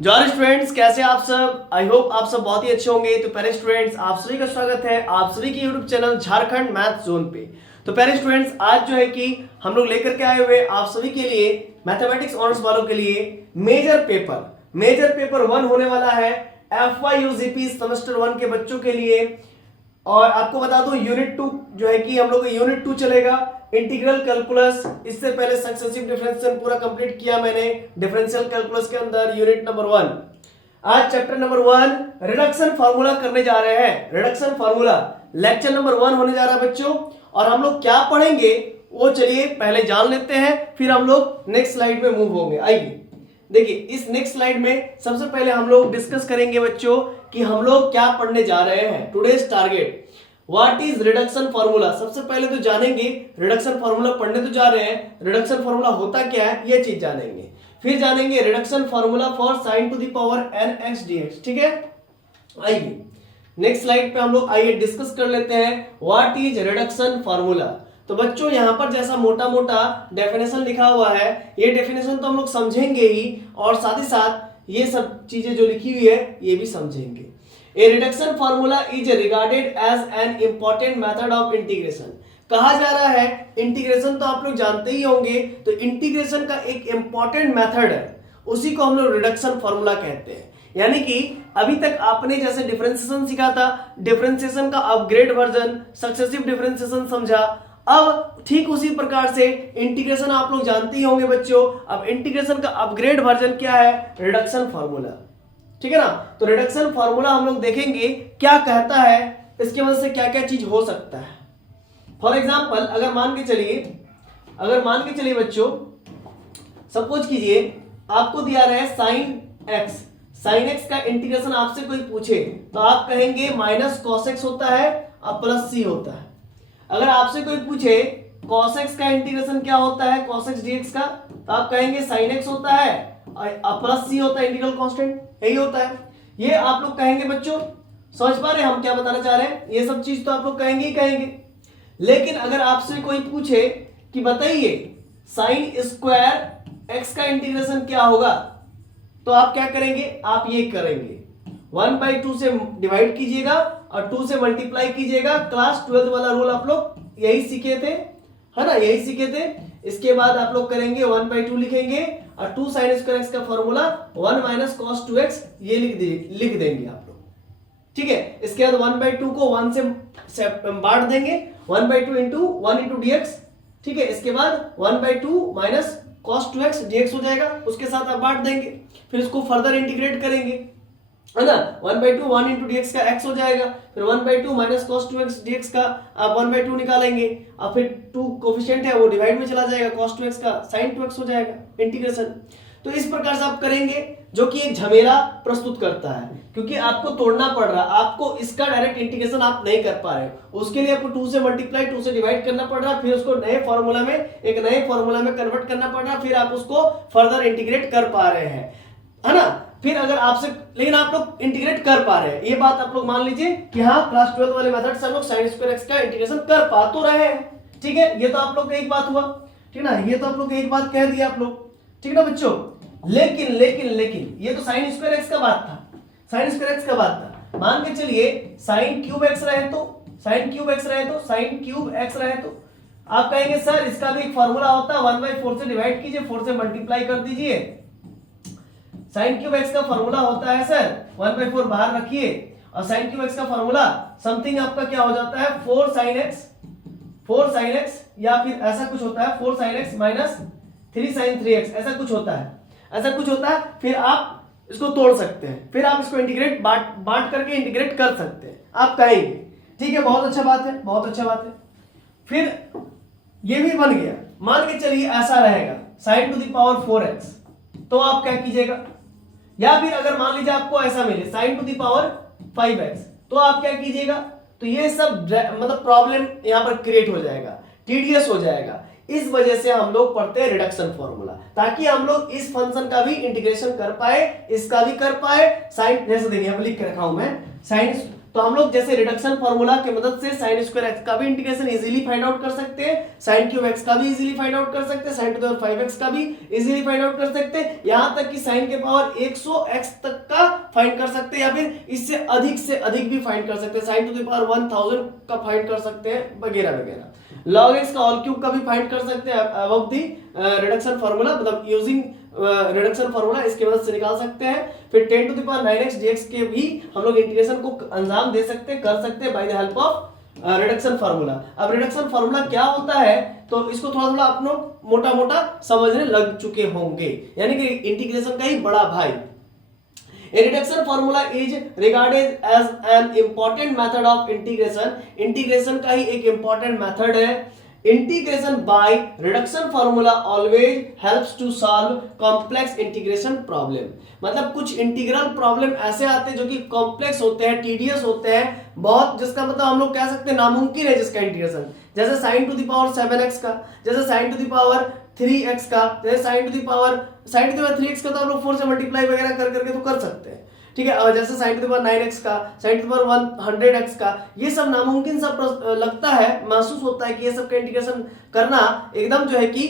जॉरी students, कैसे आप सब? आई होप आप सब बहुत ही अच्छे होंगे। तो प्यारे स्टूडेंट्स, आप सभी का स्वागत है आप सभी के YouTube channel Jharkhand math zone पे। तो प्यारे स्टूडेंट्स, आज जो है कि हम लोग लेकर के आए हुए आप सभी के लिए मैथमेटिक्स ऑनर्स वालों के लिए मेजर पेपर 1 होने वाला है FYUGP सेमेस्टर 1 के बच्चों के लिए। और आपको बता दूं यूनिट 2 जो है कि हम लोग का यूनिट 2 चलेगा इंटीग्रल कैलकुलस। इससे पहले सक्सेसिव डिफरेंशिएशन पूरा कंप्लीट किया मैंने डिफरेंशियल कैलकुलस के अंदर यूनिट नंबर 1। आज चैप्टर नंबर 1 रिडक्शन फार्मूला करने जा रहे हैं। रिडक्शन फार्मूला लेक्चर नंबर 1 होने जा रहा है बच्चों। और हम लोग क्या पढ़ेंगे वो चलिए पहले जान लेते हैं, फिर हम लोग नेक्स्ट स्लाइड में मूव होंगे। आइए देखिए, इस नेक्स्ट स्लाइड में सबसे पहले हम लोग डिस्कस करेंगे बच्चों कि हम लोग क्या पढ़ने जा रहे हैं। Today's target what is reduction formula. सबसे पहले तो जानेंगे रिडक्शन फार्मूला पढ़ने तो जा रहे हैं, रिडक्शन फार्मूला होता क्या है ये चीज जानेंगे। फिर जानेंगे reduction formula for sin to the power nx dx। ठीक है, आइए नेक्स्ट स्लाइड पे हम लोग आइए डिस्कस कर लेते हैं व्हाट इज रिडक्शन फार्मूला। तो बच्चों यहाँ पर जैसा मोटा मोटा डेफिनेशन लिखा हुआ है, ये डेफिनेशन तो हम लोग समझेंगे ही और साथ ही साथ ये सब चीजें जो लिखी हुई है ये भी समझेंगे। A reduction formula is regarded as an important method of integration। कहा जा रहा है इंटीग्रेशन तो आप लोग जानते ही होंगे, तो इंटीग्रेशन का एक इंपॉर्टेंट मेथड है, उसी को हम लोग रिडक्शन फार्मूला कहते हैं। यानी कि अभी तक आपने जैसे डिफरेंशिएशन सीखा था, डिफरेंशिएशन का अपग्रेड वर्जन सक्सेसिव डिफरेंशिएशन समझा, अब ठीक उसी प्रकार से इंटीग्रेशन आप लोग जानते ही होंगे बच्चों। अब इंटीग्रेशन का अपग्रेड वर्जन क्या है? Reduction formula. ठीक है ना। तो रिडक्शन फार्मूला हम लोग देखेंगे क्या कहता है, इसके वजह से क्या क्या चीज हो सकता है। फॉर एग्जाम्पल अगर मान के चलिए बच्चों, सपोज कीजिए आपको दिया रहा है साइन एक्स का इंटीग्रेशन आपसे कोई पूछे तो आप कहेंगे माइनस कॉस एक्स होता है और प्लस सी होता है। अगर आपसे कोई पूछे कॉस एक्स का इंटीग्रेशन क्या होता है, कॉस एक्स डीएक्स का, तो आप कहेंगे साइन एक्स होता है और प्लस सी होता है, इंटीग्रल कांस्टेंट यही होता है। ये आप लोग कहेंगे बच्चों। समझ पा रहे हैं हम क्या बताना चाह रहे हैं? ये सब चीज तो आप लोग कहेंगे ही कहेंगे। लेकिन अगर आपसे कोई पूछे कि बताइए साइन स्क्वायर एक्स का इंटीग्रेशन क्या होगा, तो आप क्या करेंगे? आप ये करेंगे 1/2 से डिवाइड कीजिएगा और 2 से मल्टीप्लाई कीजिएगा। क्लास 12 वाला रूल आप लोग यही सीखे थे, है ना, यही सीखे थे। इसके बाद आप लोग करेंगे 1/2 लिखेंगे और 2 sin स्क्वायर एक्स का फॉर्मूला 1 माइनस कॉस 2x ये लिख देंगे आप लोग। ठीक है, इसके बाद 1/2 को 1 से बांट देंगे, 1/2 इंटू 1 इंटू dx। ठीक है, इसके बाद 1/2 माइनस कॉस 2x dx हो जाएगा, उसके साथ आप बांट देंगे। फिर इसको फर्दर इंटीग्रेट करेंगे, है ना। 1/2 1 इंटू dx का x हो जाएगा, फिर 1/2 माइनस cos 2x dx का आप 1/2 निकालेंगे और फिर 2 कोफिशिएंट है वो डिवाइड में चला जाएगा, cos 2x का sin 2x हो जाएगा इंटीग्रेशन। तो इस प्रकार से आप करेंगे, जो कि एक झमेला प्रस्तुत करता है क्योंकि आपको तोड़ना पड़ रहा है, आपको इसका डायरेक्ट इंटीग्रेशन आप नहीं कर पा रहे हो। उसके लिए आपको 2 से मल्टीप्लाई 2 से डिवाइड करना पड़ रहा है, फिर उसको एक नए फॉर्मूला में कन्वर्ट करना पड़ रहा है, फिर आप उसको फर्दर इंटीग्रेट कर पा रहे हैं, है ना। फिर अगर आपसे, लेकिन आप लोग इंटीग्रेट कर पा रहे हैं, ये बात आप लोग मान लीजिए कि हाँ क्लास 12 वाले मेथड से हम लोग sin स्क्वायर एक्स का इंटीग्रेशन कर पा तो रहे हैं। ठीक है, ये तो आप लोग का एक बात हुआ, ठीक ना, ये तो आप लोग एक बात कह दिया आप लोग, ठीक ना बच्चों। लेकिन ये तो sin स्क्वायर एक्स का बात था, sin स्क्वायर एक्स का बात था। मान के चलिए sin क्यूब एक्स रहे तो sin क्यूब एक्स रहे तो आप कहेंगे सर इसका भी एक फॉर्मूला होता है, 1/4 से डिवाइड कीजिए, 4 से मल्टीप्लाई कर दीजिए। sin क्यूब एक्स का फॉर्मूला होता है सर 1/4 बाहर रखिए और sin क्यूब एक्स का फॉर्मूला समथिंग आपका क्या हो जाता है 4 sin x या फिर ऐसा कुछ होता है 4 sin x minus 3 sin 3x, ऐसा कुछ होता है। फिर आप इसको तोड़ सकते हैं, फिर आप इसको इंटीग्रेट बांट करके इंटीग्रेट कर सकते हैं, आप कहेंगे। ठीक है, बहुत अच्छा बात है। फिर ये भी बन गया। मान के चलिए ऐसा रहेगा sin to the power 4x, तो आप क्या कीजिएगा? या फिर अगर मान लीजिए आपको ऐसा मिले sin to the power 5x, तो आप क्या कीजिएगा? तो ये सब मतलब प्रॉब्लम यहां पर क्रिएट हो जाएगा, टीडियस हो जाएगा। इस वजह से हम लोग पढ़ते हैं रिडक्शन फॉर्मूला, ताकि हम लोग इस फंक्शन का भी इंटीग्रेशन कर पाए, इसका भी कर पाए। साइन जैसे देखिए अब लिख के रखा हूं मैं, तो हम लोग जैसे रिडक्शन फार्मूला की मदद से sin स्क्वायर एक्स का भी इंटीग्रेशन इजीली फाइंड आउट कर सकते हैं, sin क्यूब एक्स का भी इजीली फाइंड आउट कर सकते हैं, sin to the power 5x का भी इजीली फाइंड आउट कर सकते हैं, यहां तक कि sin के पावर 100x तक का फाइंड कर सकते हैं, या फिर इससे अधिक भी फाइंड कर सकते हैं, sin टू द पावर 1000 का फाइंड कर सकते हैं, वगैरह वगैरह। log x का होल क्यूब का भी फाइंड कर सकते हैं अबव द रिडक्शन फार्मूला, मतलब यूजिंग रिडक्शन फार्मूला इसकी मदद से निकाल सकते हैं। फिर 10 to the power 9x dx के भी हम लोग इंटीग्रेशन को अंजाम दे सकते हैं, कर सकते हैं by the help of reduction formula. अब रिडक्शन फार्मूला क्या होता है तो इसको थोड़ा थोड़ा आप लोग मोटा मोटा समझने लग चुके होंगे, यानी कि इंटीग्रेशन का ही बड़ा भाई। A reduction formula is regarded as an important method of integration. Integration का ही एक important method है। Integration by reduction formula always helps to solve complex integration problem. मतलब कुछ इंटीग्रल प्रॉब्लम ऐसे आते हैं जो कि कॉम्प्लेक्स होते हैं, टीडियस होते हैं बहुत, जिसका मतलब हम लोग कह सकते हैं नामुमकिन है जिसका इंटीग्रेशन, जैसे sin to the power 7x का, जैसे sin to the power 3x का, जैसे sin to the power 3x का तो हम लोग 4 से मल्टीप्लाई वगैरह कर करके तो कर सकते हैं, ठीक है। और जैसे sin to the power 9x का, sin to the power 100x का, ये सब नामुमकिन सा लगता है, महसूस होता है कि ये सब का इंटीग्रेशन करना एकदम जो है कि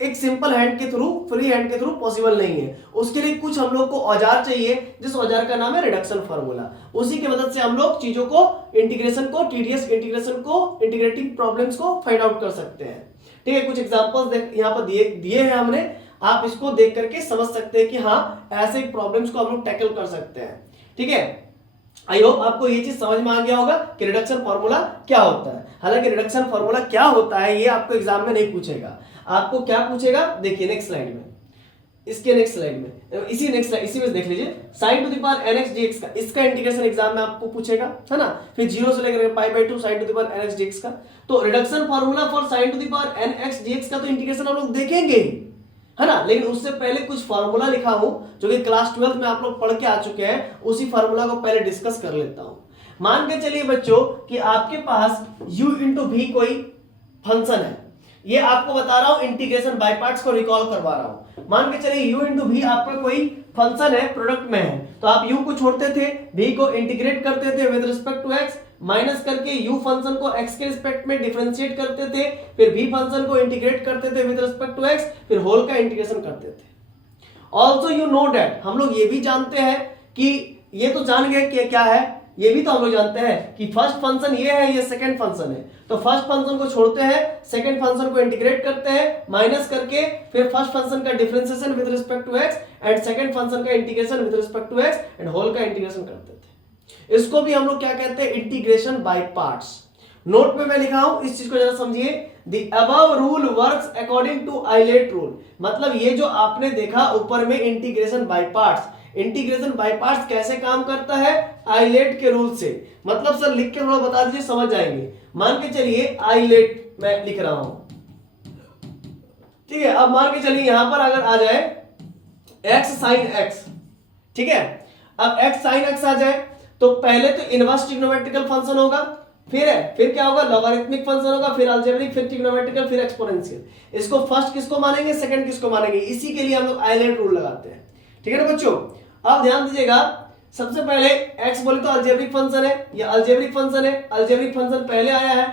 एक सिंपल हैंड के थ्रू, फ्री हैंड के थ्रू पॉसिबल नहीं है। उसके लिए कुछ हम लोग को औजार चाहिए, जिस औजार का नाम है रिडक्शन फार्मूला। उसी की मदद से हम लोग चीजों को, इंटीग्रेशन को, टीडीएस इंटीग्रेशन को, इंटीग्रेटिंग प्रॉब्लम्स को फाइंड आउट कर सकते हैं, ठीक है। कुछ एग्जांपल्स यहाँ पर दिए हैं हमने, आप इसको देख करके समझ सकते हैं कि हाँ ऐसे प्रॉब्लम्स को हम लोग टैकल कर सकते हैं, ठीक है। आई होप आपको ये चीज समझ में आ गया होगा कि रिडक्शन फार्मूला क्या होता है। हालांकि रिडक्शन फार्मूला क्या होता है ये आपको एग्जाम में नहीं पूछेगा, आपको क्या पूछेगा देखिए नेक्स्ट स्लाइड में, इसके नेक्स्ट स्लाइड में, इसी में देख लीजिए sin to the power nx dx का, इसका इंटीग्रेशन एग्जाम में आपको पूछेगा, है ना। फिर 0 से लेकर π/2 sin to the power nx dx का, तो reduction formula for sin to the power nx dx का तो इंटीग्रेशन हम लोग देखेंगे, है ना। लेकिन उससे पहले कुछ फार्मूला लिखा हूं जो कि क्लास 12 में आप लोग पढ़ के आ चुके हैं, उसी फार्मूला को पहले डिस्कस कर लेता हूं। मान के चलिए बच्चों कि आपके पास u इंटू v कोई फंक्शन है, ये आपको बता रहा हूं, इंटीग्रेशन बाय पार्ट्स को रिकॉल करवा रहा हूं। मान के चलिए u इंटू v आपका कोई फंक्शन है, प्रोडक्ट में है, तो आप u को छोड़ते थे, v को इंटीग्रेट करते थे with respect to x, minus करके u फंक्शन को x के रिस्पेक्ट में डिफरेंशिएट करते थे, फिर v फंक्शन को इंटीग्रेट करते थे विद रिस्पेक्ट टू x, फिर होल का इंटीग्रेशन करते थे। ऑल्सो यू नो दैट, हम लोग ये भी जानते हैं कि ये तो जान गए कि क्या है, ये भी तो हम लोग जानते हैं कि फर्स्ट फंक्शन ये है, ये सेकंड फंक्शन है, तो फर्स्ट फंक्शन को छोड़ते हैं, सेकंड फंक्शन को इंटीग्रेट करते हैं माइनस करके, फिर फर्स्ट फंक्शन का differentiation with respect to x and second function का integration with respect to x and whole का इंटीग्रेशन करते थे। इसको भी हम लोग क्या कहते हैं, इंटीग्रेशन बाय पार्ट्स। नोट में मैं लिखा हूं, इस चीज को जरा समझिए। The above rule works according to Eilert rule, मतलब ये जो आपने देखा ऊपर में integration by parts, integration by parts कैसे काम करता है, आइलेट के रूल से। मतलब सर लिख के थोड़ा बता दीजिए, समझ जाएंगे। मान के चलिए आइलेट मैं लिख रहा हूं, ठीक है। अब मान के चलिए यहां पर अगर आ जाए x sin x, ठीक है। अब x sin x आ जाए तो पहले तो इनवर्स ट्रिग्नोमेट्रिकल फंक्शन होगा, फिर क्या होगा, लॉगरिथमिक फंक्शन होगा, फिर अलजेब्रिक, फिर ट्रिग्नोमेट्रिकल, फिर एक्सपोनेंशियल। इसको फर्स्ट किसको मानेंगे, सेकंड किसको मानेंगे, इसी के लिए हम लोग आइलेट रूल लगाते हैं, ठीक है ना बच्चों। अब ध्यान दीजिएगा, सबसे पहले x बोले तो अलजेब्रिक फंक्शन है, ये अलजेब्रिक फंक्शन है, अलजेब्रिक फंक्शन पहले आया है,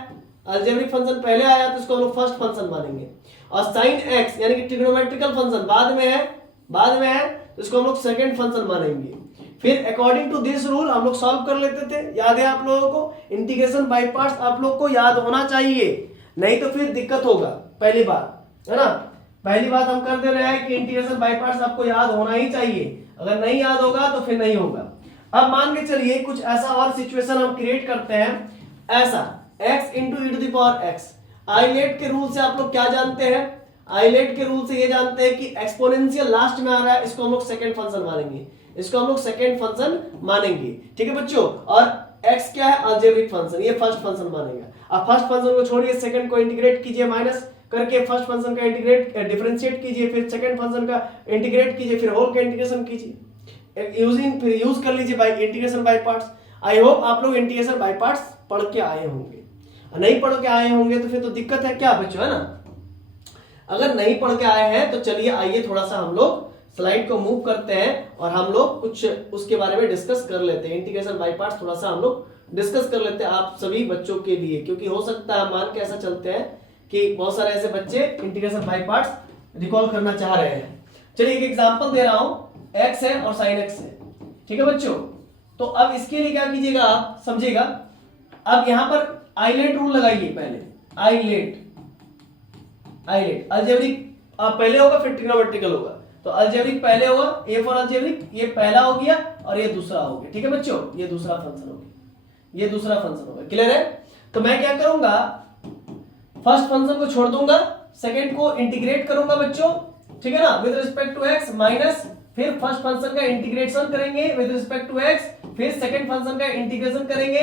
अलजेब्रिक फंक्शन पहले आया तो इसको हम लोग फर्स्ट फंक्शन मानेंगे। और sin x यानी कि ट्रिग्नोमेट्रिकल फंक्शन बाद में है तो इसको हम लोग सेकंड फंक्शन मानेंगे। फिर अकॉर्डिंग टू दिस रूल हम लोग सॉल्व कर लेते थे, याद है आप लोगों को। इंटीग्रेशन बाय पार्ट्स आप लोग को याद होना चाहिए, नहीं तो फिर दिक्कत होगा। पहली बात है ना, पहली बात हम कर दे रहे हैं कि इंटीग्रेशन बाय पार्ट्स आपको याद होना ही चाहिए, अगर नहीं याद होगा तो फिर नहीं होगा। अब मान के चलिए कुछ ऐसा और सिचुएशन हम क्रिएट करते हैं, ऐसा x into e to the power x। ILATE के रूल से आप लोग क्या जानते हैं, आइलेट के रूल से ये जानते हैं कि एक्सपोनेंशियल लास्ट में आ रहा है, इसको हम लोग सेकंड फंक्शन मानेंगे, इसको हम लोग सेकंड फंक्शन मानेंगे, ठीक है बच्चों। और x क्या है, अलजेब्रिक फंक्शन, ये फर्स्ट फंक्शन मानेंगे। अब फर्स्ट फंक्शन को छोड़िए, सेकंड को इंटीग्रेट कीजिए माइनस करके, फर्स्ट फंक्शन का इंटीग्रेट डिफरेंशिएट कीजिए, फिर सेकंड फंक्शन का इंटीग्रेट कीजिए, फिर होल का इंटीग्रेशन कीजिए, यूज कर लीजिए bye integration by parts. I hope आप लोग इंटीग्रेशन बाय पार्ट्स पढ़ के आए होंगे, नहीं पढ़ के आए होंगे तो फिर तो दिक्कत है क्या बच्चों, है ना। अगर नहीं पढ़ के आए हैं तो चलिए आइए थोड़ा सा हम लोग स्लाइड को मूव करते हैं और हम लोग कुछ उसके बारे में डिस्कस कर लेते हैं। इंटीग्रेशन बाय पार्ट्स थोड़ा सा हम लोग डिस्कस कर लेते हैं आप सभी बच्चों के लिए, क्योंकि हो सकता है मान के ऐसा चलते हैं कि बहुत सारे ऐसे बच्चे इंटीग्रेशन बाय पार्ट्स रिकॉल करना चाह रहे हैं। चलिए एक एग्जांपल दे रहा हूं, x है और sin x है, ठीक है बच्चों। तो अब इसके लिए क्या कीजिएगा आप समझिएगा, अब यहां पर आइलेट रूल लगाइए पहले, आइलेट अलजेब्रिक पहले होगा फिर ट्रिग्नोमेट्रिकल होगा। तो अलजेब्रिक पहले होगा, ए फॉर अलजेब्रिक, ये पहला हो गया और ये दूसरा हो गया, ठीक है बच्चों। ये दूसरा फंक्शन हो गया, ये दूसरा फंक्शन होगा, क्लियर है। तो मैं क्या करूंगा, फर्स्ट फंक्शन को छोड़ दूंगा, सेकंड को इंटीग्रेट करूंगा बच्चों, ठीक है ना, with respect to x minus, फिर फर्स्ट फंक्शन का इंटीग्रेशन करेंगे विद रिस्पेक्ट टू x, फिर सेकंड फंक्शन का इंटीग्रेशन करेंगे,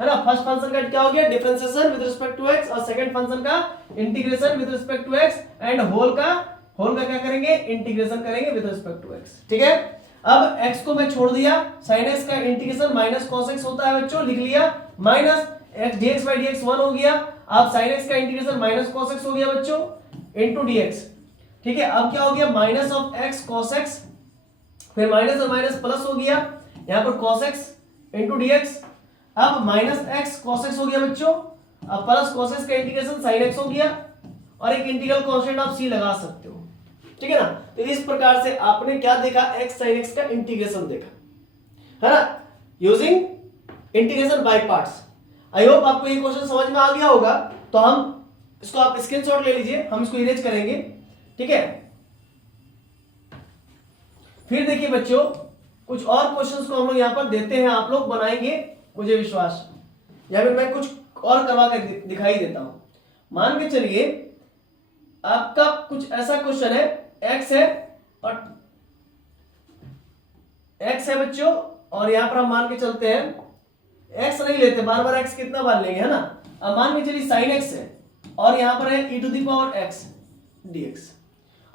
है ना। फर्स्ट फंक्शन का क्या हो गया, differentiation with respect to x, और सेकंड फंक्शन का integration with respect to x, and whole का क्या करेंगे, इंटीग्रेशन करेंगे विद रिस्पेक्ट टू x, ठीक है। अब x को मैं छोड़ दिया, sin x का इंटीग्रेशन माइनस cos x होता है बच्चों, लिख लिया, minus x dx by dx 1 हो गया। अब sin x का इंटीग्रेशन माइनस cos x हो गया बच्चों, इनटू dx, ठीक है। अब क्या हो गया, minus of x cos x, फिर माइनस और माइनस प्लस हो गया, यहां पर cos x इनटू dx। अब माइनस x cos x हो गया बच्चों, अब प्लस cos x का इंटीग्रेशन sin x हो गया, और एक इंटीग्रल कांस्टेंट आप c लगा सकते हो, ठीक है ना। तो इस प्रकार से आपने क्या देखा, x sin x का इंटीग्रेशन देखा, है ना, using integration by parts. I hope आपको ये क्वेश्चन समझ में आ गया होगा। तो हम इसको आप स्क्रीनशॉट ले लीजिए, हम इसको इरेज करेंगे, ठीक है। फिर देखिए बच्चों, कुछ और क्वेश्चंस को हम लोग यहां पर देते हैं, आप लोग बनाएंगे मुझे विश्वास, या फिर मैं कुछ और करवा कर दिखाई देता हूं। मान के चलिए आपका कुछ ऐसा क्वेश्चन है, x है और x है बच्चों, और यहां पर हम मान के चलते हैं x नहीं लेते, बार बार x कितना बार लेंगे, है ना। अब मान के चलिए sin x है और यहां पर है e to the power x dx।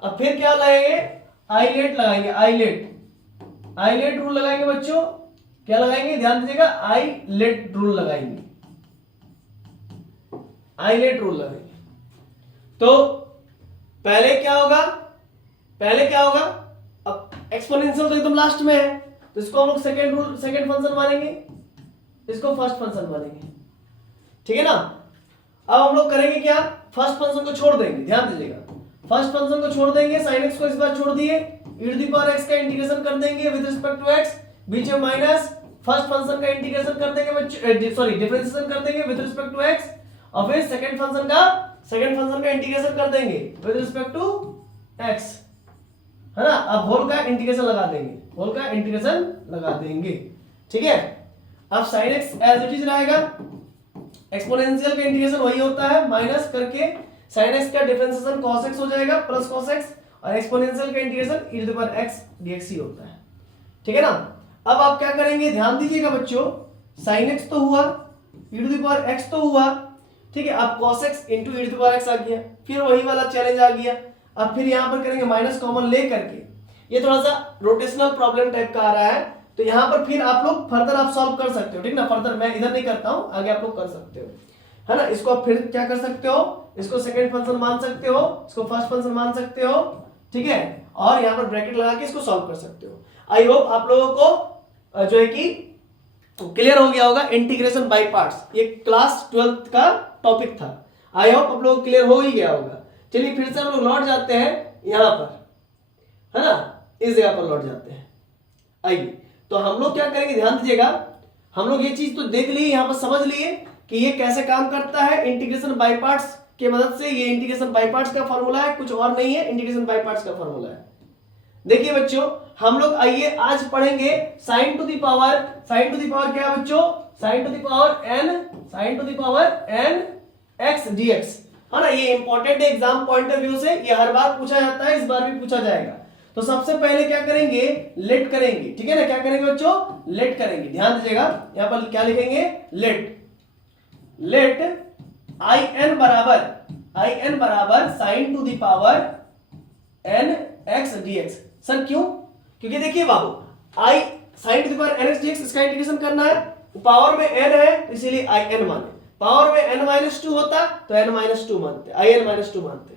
अब फिर क्या लगाएंगे, आइलेट लगाएंगे, आइलेट रूल लगाएंगे बच्चों, क्या लगाएंगे, ध्यान दीजिएगा, आइलेट रूल लगाएंगे, आइलेट रूल लगाएंगे। तो पहले क्या होगा, अब एक्सपोनेंशियल तो एकदम लास्ट में है, तो इसको हम लोग सेकंड फंक्शन मानेंगे, इसको फर्स्ट फंक्शन मानेंगे, ठीक है ना। अब हम लोग करेंगे क्या, फर्स्ट फंक्शन को छोड़ देंगे, ध्यान दीजिएगा, फर्स्ट फंक्शन को छोड़ देंगे, sin x को इस बार छोड़ दिए, e to the power x का इंटीग्रेशन कर देंगे विद रिस्पेक्ट टू x, बीच में माइनस, फर्स्ट फंक्शन का इंटीग्रेशन कर देंगे बच्चों, सॉरी डिफरेंशिएशन कर देंगे विद रिस्पेक्ट टू x, और फिर सेकंड फंक्शन का इंटीग्रेशन कर देंगे विद रिस्पेक्ट टू x, है ना। अब होल का इंटीग्रेशन लगा देंगे, ठीक है। अब sin x as it is रहेगा, एक्सपोनेंशियल का इंटीग्रेशन वही होता है, माइनस करके sin x का डिफरेंशिएशन cos x हो जाएगा प्लस cos x, और एक्सपोनेंशियल का integration e to the power x dx ही होता है, ठीक है ना। अब आप क्या करेंगे, ध्यान दीजिएगा बच्चों, sin x तो हुआ, e to the power x तो हुआ, ठीक है। अब cos x into e to the power x आ गया, फिर वही वाला चैलेंज आ गया। अब फिर यहां पर करेंगे माइनस कॉमन ले करके, ये थोड़ा सा रोटेशनल प्रॉब्लम टाइप का आ रहा है, तो यहां पर फिर आप लोग फर्दर आप सॉल्व कर सकते हो, ठीक ना। फर्दर मैं इधर नहीं करता हूं, आगे आप लोग कर सकते हो, है ना। इसको आप फिर क्या कर सकते हो, इसको सेकंड फंक्शन मान सकते हो, इसको फर्स्ट फंक्शन मान सकते हो, ठीक है, और यहां पर ब्रैकेट लगा के इसको सॉल्व कर सकते हो। आई होप आप लोगों को जो है कि क्लियर हो गया होगा इंटीग्रेशन बाय पार्ट्स, ये क्लास 12th का टॉपिक था। आई होप आप लोग क्लियर हो ही गया होगा। चलिए फिर से हम लोग लौट जाते हैं यहां पर, है ना, इस जगह पर लौट जाते हैं। आइए, तो हम लोग क्या करेंगे, ध्यान दीजिएगा, हम लोग ये चीज तो देख लिए, यहां पर समझ लिए कि ये कैसे काम करता है इंटीग्रेशन बाय पार्ट्स के मदद से। ये इंटीग्रेशन बाय पार्ट्स का फॉर्मूला है, कुछ और नहीं है, इंटीग्रेशन बाय पार्ट्स का फॉर्मूला है। देखिए बच्चों, हम लोग आइए आज पढ़ेंगे sin टू द पावर क्या है बच्चों, sin to the power n x dx, है ना। ये इंपॉर्टेंट है एग्जाम पॉइंट ऑफ व्यू से, ये हर बार पूछा जाता है, इस बार भी पूछा जाएगा। तो सबसे पहले क्या करेंगे, लेट करेंगे, ठीक है ना। क्या करेंगे बच्चों, लेट करेंगे, ध्यान दीजिएगा, यहां पर क्या लिखेंगे, लेट in बराबर sin to the power n x dx। Sir क्यों, क्योंकि देखिए बाबू, i sin to the power n x dx इसका इंटीग्रेशन करना है, पावर में n है तो इसीलिए i n माने, पावर में n-2 होता तो n-2 मानते, i n-2 मानते।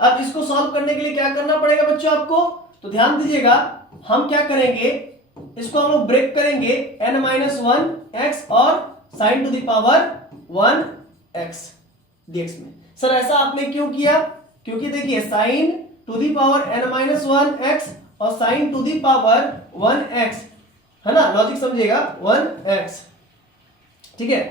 अब इसको सॉल्व करने के लिए क्या करना पड़ेगा बच्चों आपको, तो ध्यान दीजिएगा, हम क्या करेंगे, इसको हम लोग ब्रेक करेंगे n-1 x और sin to the power 1 x dx में। सर ऐसा आपने क्यों किया? क्योंकि देखिए sin to the power n-1 x और sin to the power 1 x, है ना, लॉजिक समझिएगा, 1 x, ठीक है।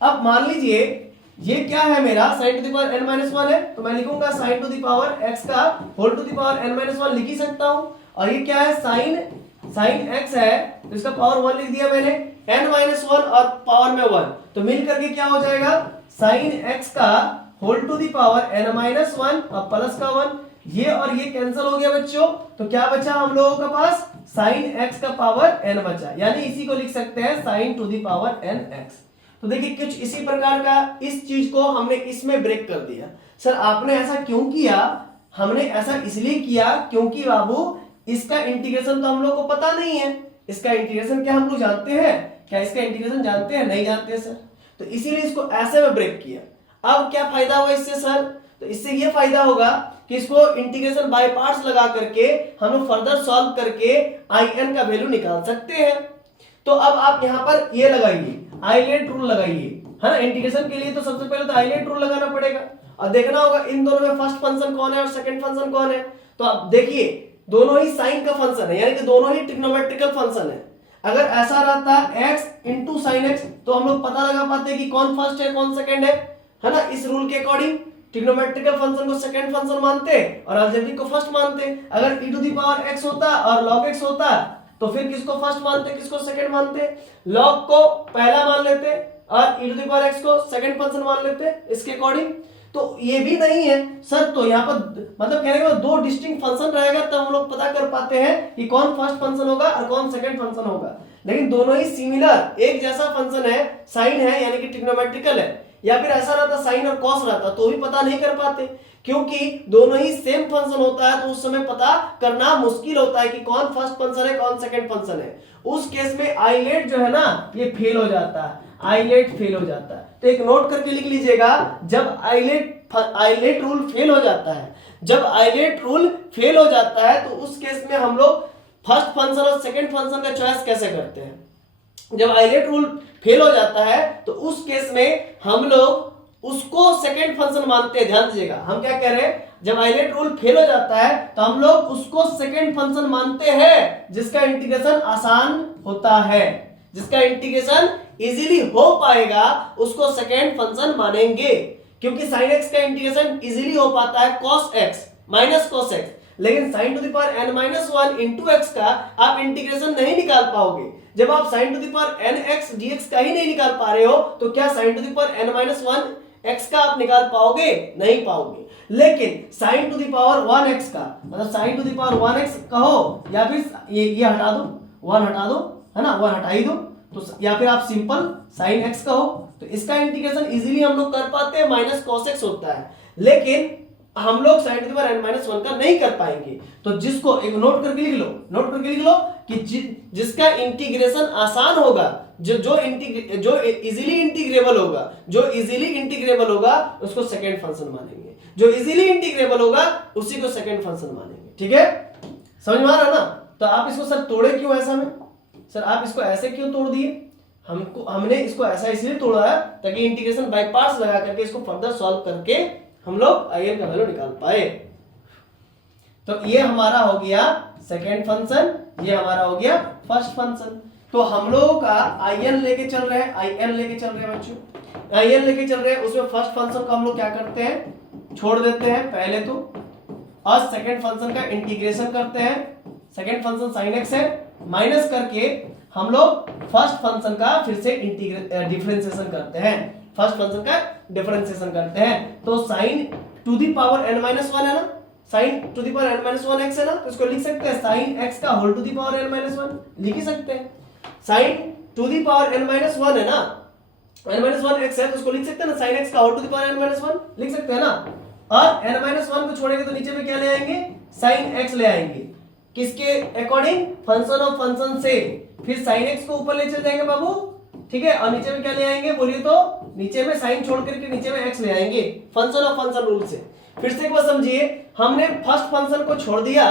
अब मान लीजिए ये क्या है, मेरा sin to the power n-1 है, तो मैं लिखूंगा sin to the power x का whole to the power n-1 लिख ही सकता हूं। और ये क्या है, sin x है, तो इसका पावर 1 लिख दिया मैंने, n-1 और पावर में 1, तो मिल करके क्या हो जाएगा, sin x का whole to the power n-1 और प्लस का 1, ये और ये कैंसिल हो गया बच्चों, तो क्या बचा हम लोगों के पास, sin x का पावर n बचा, यानी इसी को लिख सकते हैं sin to the power nx। तो देखिए कुछ इसी प्रकार का इस चीज को हमने इसमें ब्रेक कर दिया। सर आपने ऐसा क्यों किया? हमने ऐसा इसलिए किया क्योंकि बाबू इसका इंटीग्रेशन तो हम लोग को पता नहीं है। इसका इंटीग्रेशन क्या हम लोग जानते हैं? क्या इसका इंटीग्रेशन जानते हैं? नहीं जानते सर। तो इसीलिए इसको ऐसे में ब्रेक किया। अब क्या फायदा हुआ इससे सर? तो इससे ये फायदा होगा कि इसको इंटीग्रेशन बाय पार्ट्स लगा करके हम लोग फर्दर सॉल्व करके in का वैल्यू निकाल सकते हैं। तो अब आप यहाँ पर ये लगाइए, आइलेट रूल लगाइए, है ना। इंटीग्रेशन के लिए तो सबसे पहले तो आइलेट रूल लगाना पड़ेगा और देखना होगा इन दोनों में फर्स्ट फंक्शन कौन है और सेकंड फंक्शन कौन है। तो अब देखिए दोनों ही साइन का फंक्शन है, यानी कि दोनों ही ट्रिग्नोमेट्रिकल फंक्शन है। अगर ऐसा रहता x इंटू साइन एक्स तो हम लोग पता लगा पाते कि कौन फर्स्ट है कौन सेकंड है ना। इस रूल के अकॉर्डिंग ट्रिग्नोमेट्रिकल फंक्शन को सेकंड फंक्शन मानते और अलजेब्रिक को फर्स्ट मानते। अगर e to the power x होता और log x होता तो फिर किसको फर्स्ट मानते किसको सेकंड मानते? log को पहला मान लेते और e to the power x को सेकंड फंक्शन मान लेते इसके अकॉर्डिंग। तो ये भी नहीं है सर, तो यहाँ पर मतलब कहने का दो डिस्टिंक्ट फंक्शन रहेगा तब हम लोग पता कर पाते हैं कि कौन फर्स्ट फंक्शन होगा और कौन सेकंड फंक्शन होगा। लेकिन दोनों ही सिमिलर एक जैसा फंक्शन है, साइन है यानी कि ट्रिग्नोमेट्रिकल है, या फिर ऐसा रहता साइन और कॉस रहता तो भी पता नहीं कर पाते, क्योंकि दोनों ही सेम फंक्शन होता है तो उस समय पता करना मुश्किल होता है कि कौन फर्स्ट फंक्शन है कौन सेकंड फंक्शन है। उस केस में आइलेट जो है ना ये फेल हो जाता है, आइलेट फेल हो जाता है। तो एक नोट करके लिख लीजिएगा, जब आइलेट रूल फेल हो जाता है, जब आइलेट रूल फेल हो जाता है तो उस केस में हम लोग फर्स्ट फंक्शन और सेकंड फंक्शन का चॉइस कैसे करते हैं। जब आइलेट रूल फेल हो जाता है तो उस केस में हम लोग उसको सेकंड फंक्शन मानते हैं। ध्यान दीजिएगा हम क्या कह रहे हैं, जब आइलेट रूल फेल हो जाता है तो हम लोग उसको सेकंड फंक्शन मानते हैं जिसका इंटीग्रेशन आसान होता है, जिसका इंटीग्रेशन इजीली हो पाएगा उसको सेकंड फंक्शन मानेंगे। क्योंकि sin x का इंटीग्रेशन इजीली हो पाता है cos x minus cos x, लेकिन sin to the power n-1 into x का आप इंटीग्रेशन नहीं निकाल पाओगे। जब आप sin to the power nx dx का ही नहीं निकाल पा रहे हो तो क्या sin to the power n-1 x का आप निकाल पाओगे? नहीं पाओगे। लेकिन sin to the power 1x का मतलब sin to the power 1x कहो या फिर ये हटा दो, 1 हटा दो, है ना, 1 हटा ही दो, तो या फिर आप सिंपल sin x कहो, तो इसका इंटीग्रेशन इजीली हम लोग कर पाते हैं, माइनस cos x होता है। लेकिन हम लोग sin to the power n-1 का नहीं कर पाएंगे। तो जिसको एक नोट करके लिख लो, नोट करके लिख लो कि जिसका इंटीग्रेशन आसान होगा, जो इजीली इंटीग्रेबल होगा, जो इजीली इंटीग्रेबल होगा उसको सेकंड फंक्शन मानेंगे, जो इजीली इंटीग्रेबल होगा उसी को सेकंड फंक्शन मानेंगे। ठीक है, समझ में आ रहा ना। तो आप इसको सर तोड़े क्यों ऐसा में? सर आप इसको ऐसे क्यों तोड़ दिए? हमने इसको ऐसा इसलिए तोड़ा है ताकि इंटीग्रेशन बाय पार्ट्स लगा करके इसको फर्दर सॉल्व करके हम लोग आई का वैल्यू निकाल पाए। तो ये हमारा हो गया सेकेंड फंक्शन, ये हमारा हो गया फर्स्ट फंक्शन। तो हम लोगों का IN लेके चल रहे हैं, IN लेके चल रहे हैं बच्चों, IN लेके चल रहे हैं। उसमें फर्स्ट फंक्शन को हम लोग क्या करते हैं, छोड़ देते हैं पहले तो, और सेकेंड फंक्शन का इंटीग्रेशन करते हैं। सेकेंड फंक्शन sin x है, माइनस करके हम लोग फर्स्ट फंक्शन का फिर से डिफरेंशिएशन करते हैं, फर्स्ट फंक्शन का डिफरेंशिएशन करते हैं। तो sin to the power n-1 है ना, sin to the power n-1 x है ना, तो इसको लिख सकते हैं sin x का whole to the power n-1 लिख ही सकते हैं। sin to the power n-1 है ना, n-1 x है तो उसको लिख सकते हैं ना sin x का whole to the power n-1 लिख सकते हैं ना। और n-1 को छोड़ेंगे तो नीचे में क्या ले आएंगे, sin x ले आएंगे, किसके अकॉर्डिंग, फंक्शन ऑफ फंक्शन से। फिर sin x को ऊपर ले चले जाएंगे बाबू, ठीक है, और नीचे में क्या ले आएंगे बोलिए तो, नीचे में sin छोड़ करके नीचे में x ले आएंगे फंक्शन ऑफ फंक्शन रूल से। फिर से एक बार समझिए, हमने फर्स्ट फंक्शन को छोड़ दिया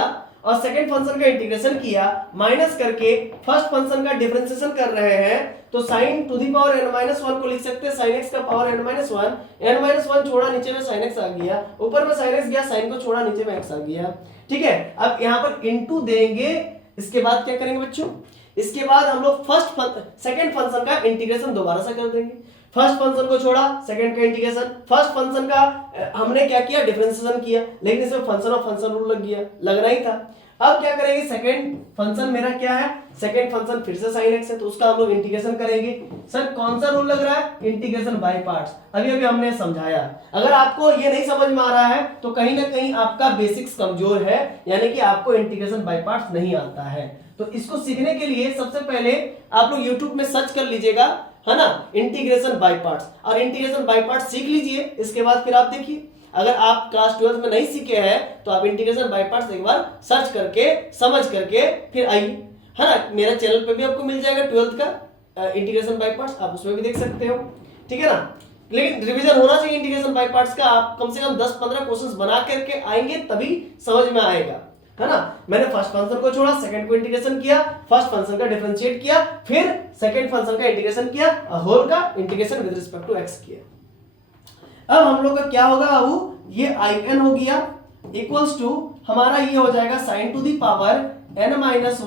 और सेकंड फंक्शन का इंटीग्रेशन किया, माइनस करके फर्स्ट फंक्शन का डिफरेंशिएशन कर रहे हैं, तो sin to the power n-1 को लिख सकते हैं sin x का पावर n-1 छोड़ा नीचे में sin x आ गया, ऊपर में sin x गया, sin को छोड़ा नीचे में x आ गया। ठीक है, अब यहां पर इनटू देंगे, इसके बाद क्या करेंगे बच्चों, इसके बाद हम लोग सेकंड फंक्शन का इंटीग्रेशन दोबारा से कर देंगे। फर्स्ट फंक्शन को छोड़ा, सेकंड का इंटीग्रेशन, फर्स्ट फंक्शन का हमने क्या किया, डिफरेंशिएशन किया, लेकिन इसमें फंक्शन ऑफ फंक्शन रूल लग गया, लगना ही था। अब क्या करेंगे, सेकंड फंक्शन मेरा क्या है, सेकंड फंक्शन फिर से sin x है, तो उसका हम लोग इंटीग्रेशन करेंगे। सर कौन सा रूल लग रहा है, इंटीग्रेशन बाय पार्ट्स, अभी अभी हमने समझाया। अगर आपको ये नहीं समझ में आ रहा है तो कहीं ना कहीं आपका बेसिक्स कमजोर है, यानी कि आपको इंटीग्रेशन बाय पार्ट्स नहीं आता है। तो इसको सीखने के लिए सबसे पहले आप लोग YouTube में सर्च कर लीजिएगा, है ना, इंटीग्रेशन बाय पार्ट्स, और इंटीग्रेशन बाय पार्ट्स सीख लीजिए। इसके बाद फिर आप देखिए, अगर आप क्लास 12 में नहीं सीखे हैं तो आप इंटीग्रेशन बाय पार्ट्स एक बार सर्च करके समझ करके फिर आइए, है ना। मेरा चैनल पे भी आपको मिल जाएगा 12th का इंटीग्रेशन बाय पार्ट्स, आप उसमें भी देख सकते हो, ठीक है ना। लेकिन रिवीजन होना चाहिए इंटीग्रेशन बाय पार्ट्स का, आप कम से कम 10-15 क्वेश्चंस बना करके आएंगे तभी समझ में आएगा, है ना। मैंने फर्स्ट फंक्शन को छोड़ा, सेकंड को इंटीग्रेशन किया, फर्स्ट फंक्शन का डिफरेंशिएट किया, फिर सेकंड फंक्शन का इंटीग्रेशन किया, और होल का integration with respect to x किया। अब हम लोग का क्या होगा बाबू, ये in हो गया इक्वल्स टू हमारा ये हो जाएगा sin to the power n-1x,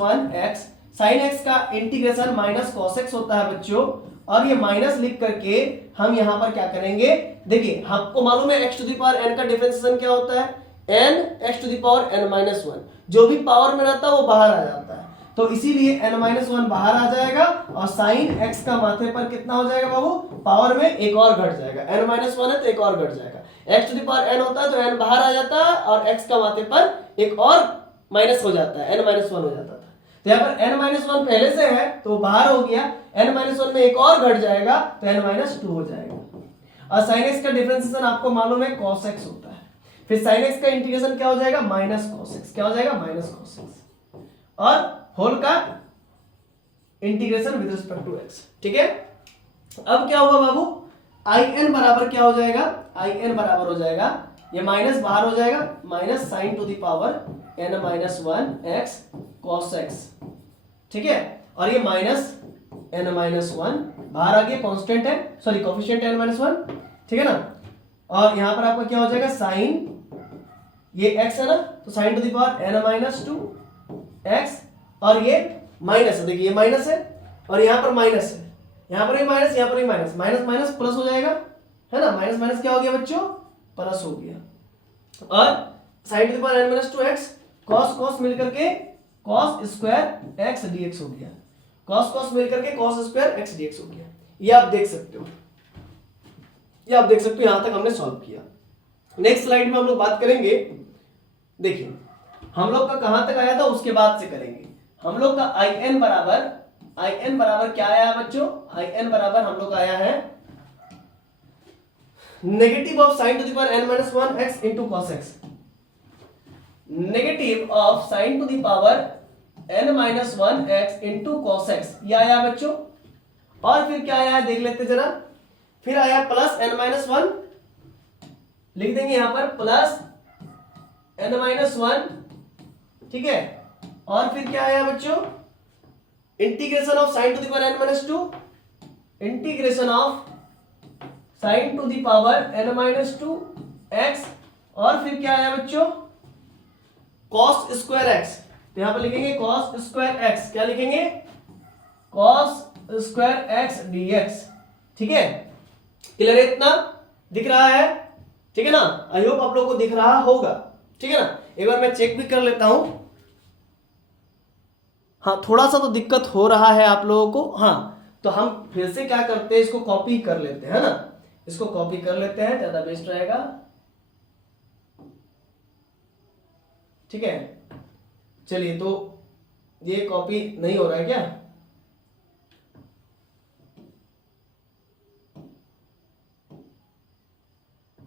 sin x का इंटीग्रेशन माइनस cos x होता है बच्चों, और ये माइनस लिख करके हम यहां पर क्या करेंगे, देखिए हमको मालूम है x to the power n का डिफरेंशिएशन क्या होता है, n x to the power n-1, जो भी पावर में रहता है वो बाहर आ जाता है, तो इसीलिए n-1 बाहर आ जाएगा, और sin x का माथे पर कितना हो जाएगा बाबू, पावर में एक और घट जाएगा, n-1 है तो एक और घट जाएगा, x to the power n होता है तो n बाहर आ जाता है, और x का माथे पर एक और माइनस हो जाता है, n-1 हो जाता था। तो यहाँ पर n-1 पहले से है तो बाहर हो गया, n-1 में एक और घट जाएगा तो n-2 हो जाएगा, और sin x का डिफरेंशिएशन आपको मालूम है cos x होता है, फिर sin x का इंटीग्रेशन क्या हो जाएगा, माइनस cos x, क्या हो जाएगा, माइनस cos x, और होल का integration with respect to x। ठीक है, अब क्या होगा बाबू, in बराबर क्या हो जाएगा, in बराबर हो जाएगा, ये माइनस बाहर हो जाएगा, minus sin to the power n-1x cos x, ठीक है, और ये माइनस n-1 बाहर आ गया, कांस्टेंट है, सॉरी कोफिशिएंट n-1, ठीक है ना। और यहां पर आपका क्या हो जाएगा, sin, ये x है ना, तो sin to the power n-2x, और ये माइनस है, देखिए ये माइनस है और यहां पर माइनस है, यहां पर भी माइनस, यहां पर भी माइनस, माइनस माइनस प्लस हो जाएगा, है ना, माइनस माइनस क्या हो गया बच्चों, प्लस हो गया, और sin to the power n-2x cos cos मिलकर के cos स्क्वायर x dx हो गया, cos cos मिलकर के cos स्क्वायर x dx हो गया। ये आप देख सकते हो, ये आप देख सकते हो, यहां तक हमने सॉल्व किया। नेक्स्ट स्लाइड में हम लोग बात करेंगे, देखिए हम लोग का कहां तक आया था उसके बाद से करेंगे। हम लोग का in बराबर क्या आया बच्चों, in बराबर हम लोग आया है negative of sin to the power n-1x into cos x, negative of sin to the power n-1x into cos x, ये आया बच्चों। और फिर क्या आया है देख लेते जरा, फिर आया प्लस n-1, लिख देंगे यहां पर प्लस n-1, ठीक है, और फिर क्या आया बच्चों, integration of sin to the power n-2, integration of sin to the power n-2x, और फिर क्या आया बच्चों, cos स्क्वायर x, तो यहां पर लिखेंगे cos स्क्वायर x, क्या लिखेंगे, cos स्क्वायर x dx, ठीक है, क्लियर है, इतना दिख रहा है, ठीक है ना, आई होप आप लोगों को दिख रहा होगा, ठीक है ना। एक बार मैं चेक भी कर लेता हूं, हाँ थोड़ा सा तो दिक्कत हो रहा है आप लोगों को, हाँ तो हम फिर से क्या करते हैं, इसको कॉपी कर लेते हैं, है ना, इसको कॉपी कर लेते हैं, ज्यादा बेस्ट रहेगा, ठीक है। चलिए, तो ये कॉपी नहीं हो रहा है क्या,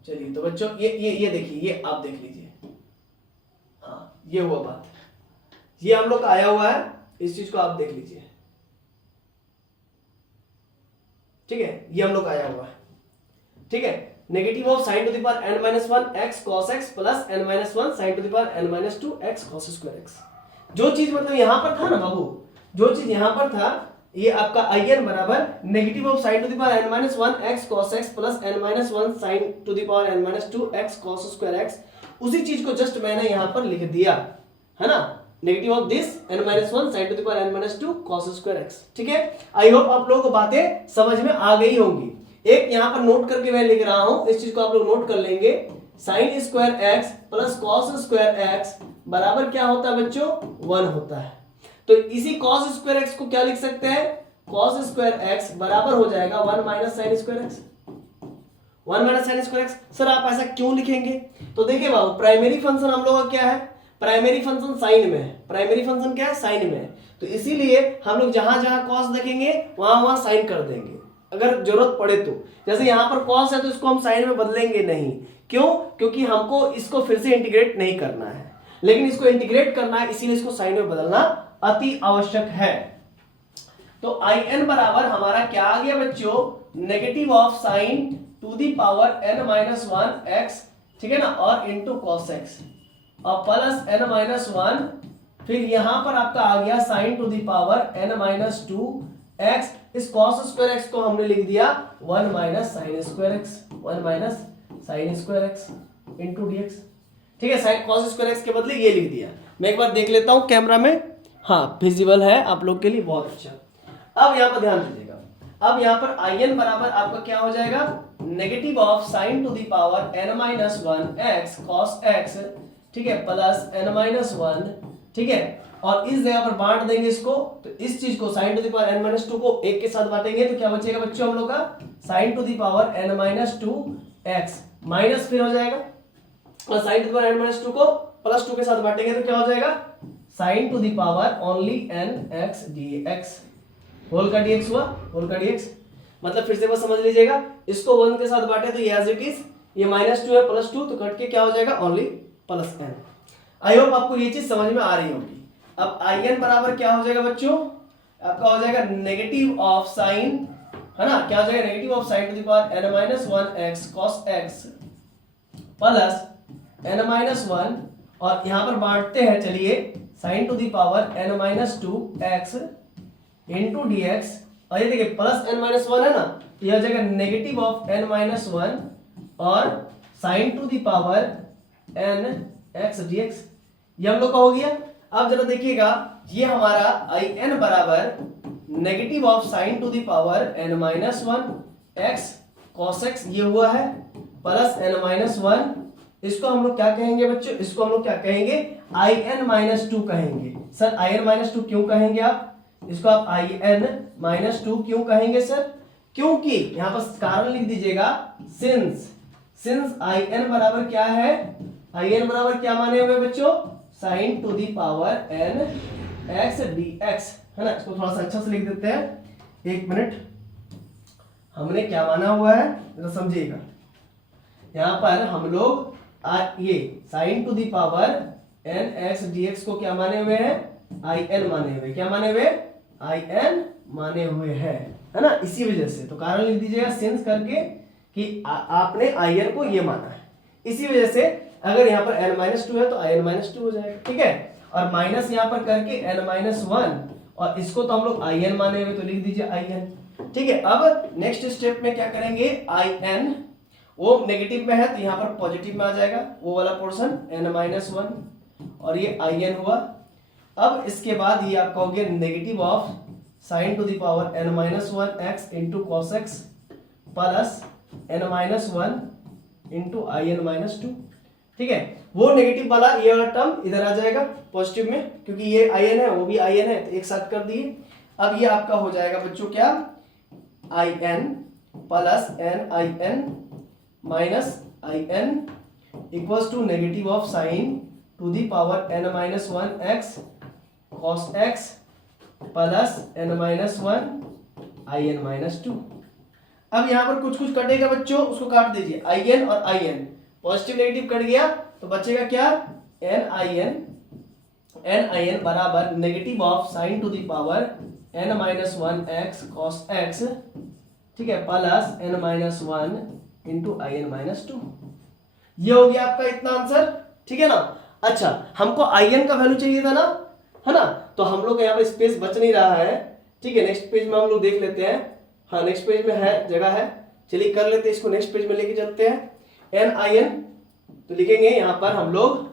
चलिए तो बच्चों ये देखिए, ये आप देख लीजिए, हाँ ये हुआ बात, ये हम लोग का आया हुआ है, इस चीज को आप देख लीजिए, ठीक है, ये हम लोग आया हुआ है, ठीक है। Negative of sine to the power n minus one x cos x plus n minus one sine to the power n minus two x cos square x. जो चीज मतलब यहां पर था ना बाबू, जो चीज यहां पर था, ये आपका in बराबर negative of sine to the power n minus one x cos x plus n minus one sine to the power n minus two x cos square x, उसी चीज को जस्ट मैंने यहां पर लिख दिया है ना, negative of this n minus one sine to the power n minus to cos square x. ठीक है, आई होप आप लोगों को बातें समझ में आ गई होंगी। एक यहाँ पर नोट करके मैं लिख रहा हूं, इस चीज को आप लोग नोट कर लेंगे, sign square x plus cos square x बराबर क्या होता है बच्चों, 1 होता है। तो इसी कॉस स्क्वायर एक्स को क्या लिख सकते हैं, कॉस स्क्वायर एक्स बराबर हो जाएगा 1 minus sine square x, 1 minus sine square x. Sir आप ऐसा क्यों लिखेंगे, तो देखिए बाबू प्राइमरी फंक्शन हम लोगों का क्या है, प्राइमरी फंक्शन साइन में है, प्राइमरी फंक्शन क्या है, साइन में है, तो इसीलिए हम लोग जहां जहां कॉस देखेंगे वहां वहां साइन कर देंगे अगर जरूरत पड़े तो। जैसे यहाँ पर कॉस है तो इसको हम साइन में बदलेंगे नहीं, क्यों, क्योंकि हमको इसको फिर से इंटीग्रेट नहीं करना है, लेकिन इसको इंटीग्रेट करना है, इसीलिए इसको साइन में बदलना अति आवश्यक है। तो in बराबर हमारा क्या आ गया बच्चों, negative of sine to the power n minus one x, ठीक है ना, और इंटू कॉस एक्स और प्लस n माइनस वन, फिर यहां पर आपका आ गया sine to the power n minus two x, इस कॉस स्क्वायर एक्स को हमने लिख दिया 1 minus sine square x, 1 minus sine square x into d x. ठीक है, साइन कॉस स्क्वायर एक्स के बदले ये लिख दिया। मैं एक बार देख लेता हूं कैमरा में, हाँ विजिबल है आप लोग के लिए, बहुत अच्छा। अब यहाँ पर ध्यान दीजिएगा, अब यहाँ पर in बराबर आपका क्या हो जाएगा, negative of sine to the power n minus one x cos x, ठीक है, प्लस n माइनस वन, ठीक है, और इस जगह पर बांट देंगे इसको, तो इस चीज को sine to the power n minus two को एक के साथ बांटेंगे तो क्या बचेगा बच्चों हम लोग का, sine to the power n minus two x minus फिर हो जाएगा, और sine to the power n minus two को प्लस 2 के साथ बांटेंगे तो क्या हो जाएगा, sine to the power only n x dx, whole का dx हुआ, होल का dx। मतलब फिर से बस समझ लीजिएगा, इसको 1 के साथ बांटे तो ये एज इट इज, ये माइनस 2 है प्लस 2, तो कट के क्या हो जाएगा only plus n। I hope आपको ये चीज समझ में आ रही होगी। अब in बराबर क्या हो जाएगा बच्चों, आपका हो जाएगा नेगेटिव ऑफ साइन, है ना, क्या हो जाएगा, negative of sine to the power n minus one x cos x plus n minus one, और यहां पर बांटते हैं चलिए, sign to the power n minus two x into d x, और ये देखिए प्लस n माइनस वन है ना, तो यह हो जाएगा negative of n minus one और sine to the power n x dx, ये हम लोग का हो गया। अब जरा देखिएगा, ये हमारा in बराबर negative of sine to the power n minus one x cos x, ये हुआ है, प्लस n माइनस वन, इसको हम लोग क्या कहेंगे बच्चों, इसको हम लोग क्या कहेंगे, in माइनस टू कहेंगे। सर in माइनस टू क्यों कहेंगे आप, इसको आप in माइनस टू क्यों कहेंगे सर, क्योंकि यहां पर कारण लिख दीजिएगा, सिंस in बराबर क्या है, in बराबर क्या माने हुए बच्चों, sine to the power n x dx, है ना। इसको थोड़ा सा अच्छा से लिख देते हैं, एक मिनट, हमने क्या माना हुआ है जरा समझिएगा। यहां पर हम लोग ये sine to the power n x dx को क्या माने हुए हैं, in माने हुए, क्या माने हुए, in माने हुए हैं, है ना, इसी वजह से तो कारण लिख दीजिएगा सिंस करके कि आपने in को ये माना है, इसी वजह से अगर यहाँ पर n माइनस टू है तो in माइनस टू हो जाएगा, ठीक है, और माइनस यहाँ पर करके n माइनस वन, और इसको तो हम लोग in माने हुए तो लिख दीजिए in, ठीक है। अब नेक्स्ट स्टेप में क्या करेंगे, in वो नेगेटिव में है तो यहाँ पर पॉजिटिव में आ जाएगा वो वाला पोर्शन n माइनस वन, और ये in हुआ। अब इसके बाद ये आपका हो गया negative of sine to the power n minus one x into cos x plus n minus one into in minus two, ठीक है। वो नेगेटिव वाला ये वाला टर्म इधर आ जाएगा पॉजिटिव में, क्योंकि ये in है वो भी in है, तो एक साथ कर दिए। अब ये आपका हो जाएगा बच्चों क्या, in plus n minus in equals to negative of sine to the power n minus one x cos x plus n minus one in minus two. अब यहाँ पर कुछ कुछ कटेगा बच्चों, उसको काट दीजिए, in और in, पॉजिटिव नेगेटिव कट गया तो बचेगा क्या, n in बराबर negative of sine to the power n minus one x cos x, ठीक है, plus n minus one into I n minus two. ये हो गया आपका इतना आंसर, ठीक है ना। अच्छा, हमको आई एन का वैल्यू चाहिए था ना, है ना, तो हम लोग यहाँ पे स्पेस बच नहीं रहा है, ठीक है। नेक्स्ट पेज में हम लोग देख लेते हैं, हाँ नेक्स्ट पेज में है, जगह है, चलिए कर लेते हैं इसको, नेक्स्ट पेज में लेके चलते हैं। एन आई एन तो लिखेंगे यहाँ पर हम लोग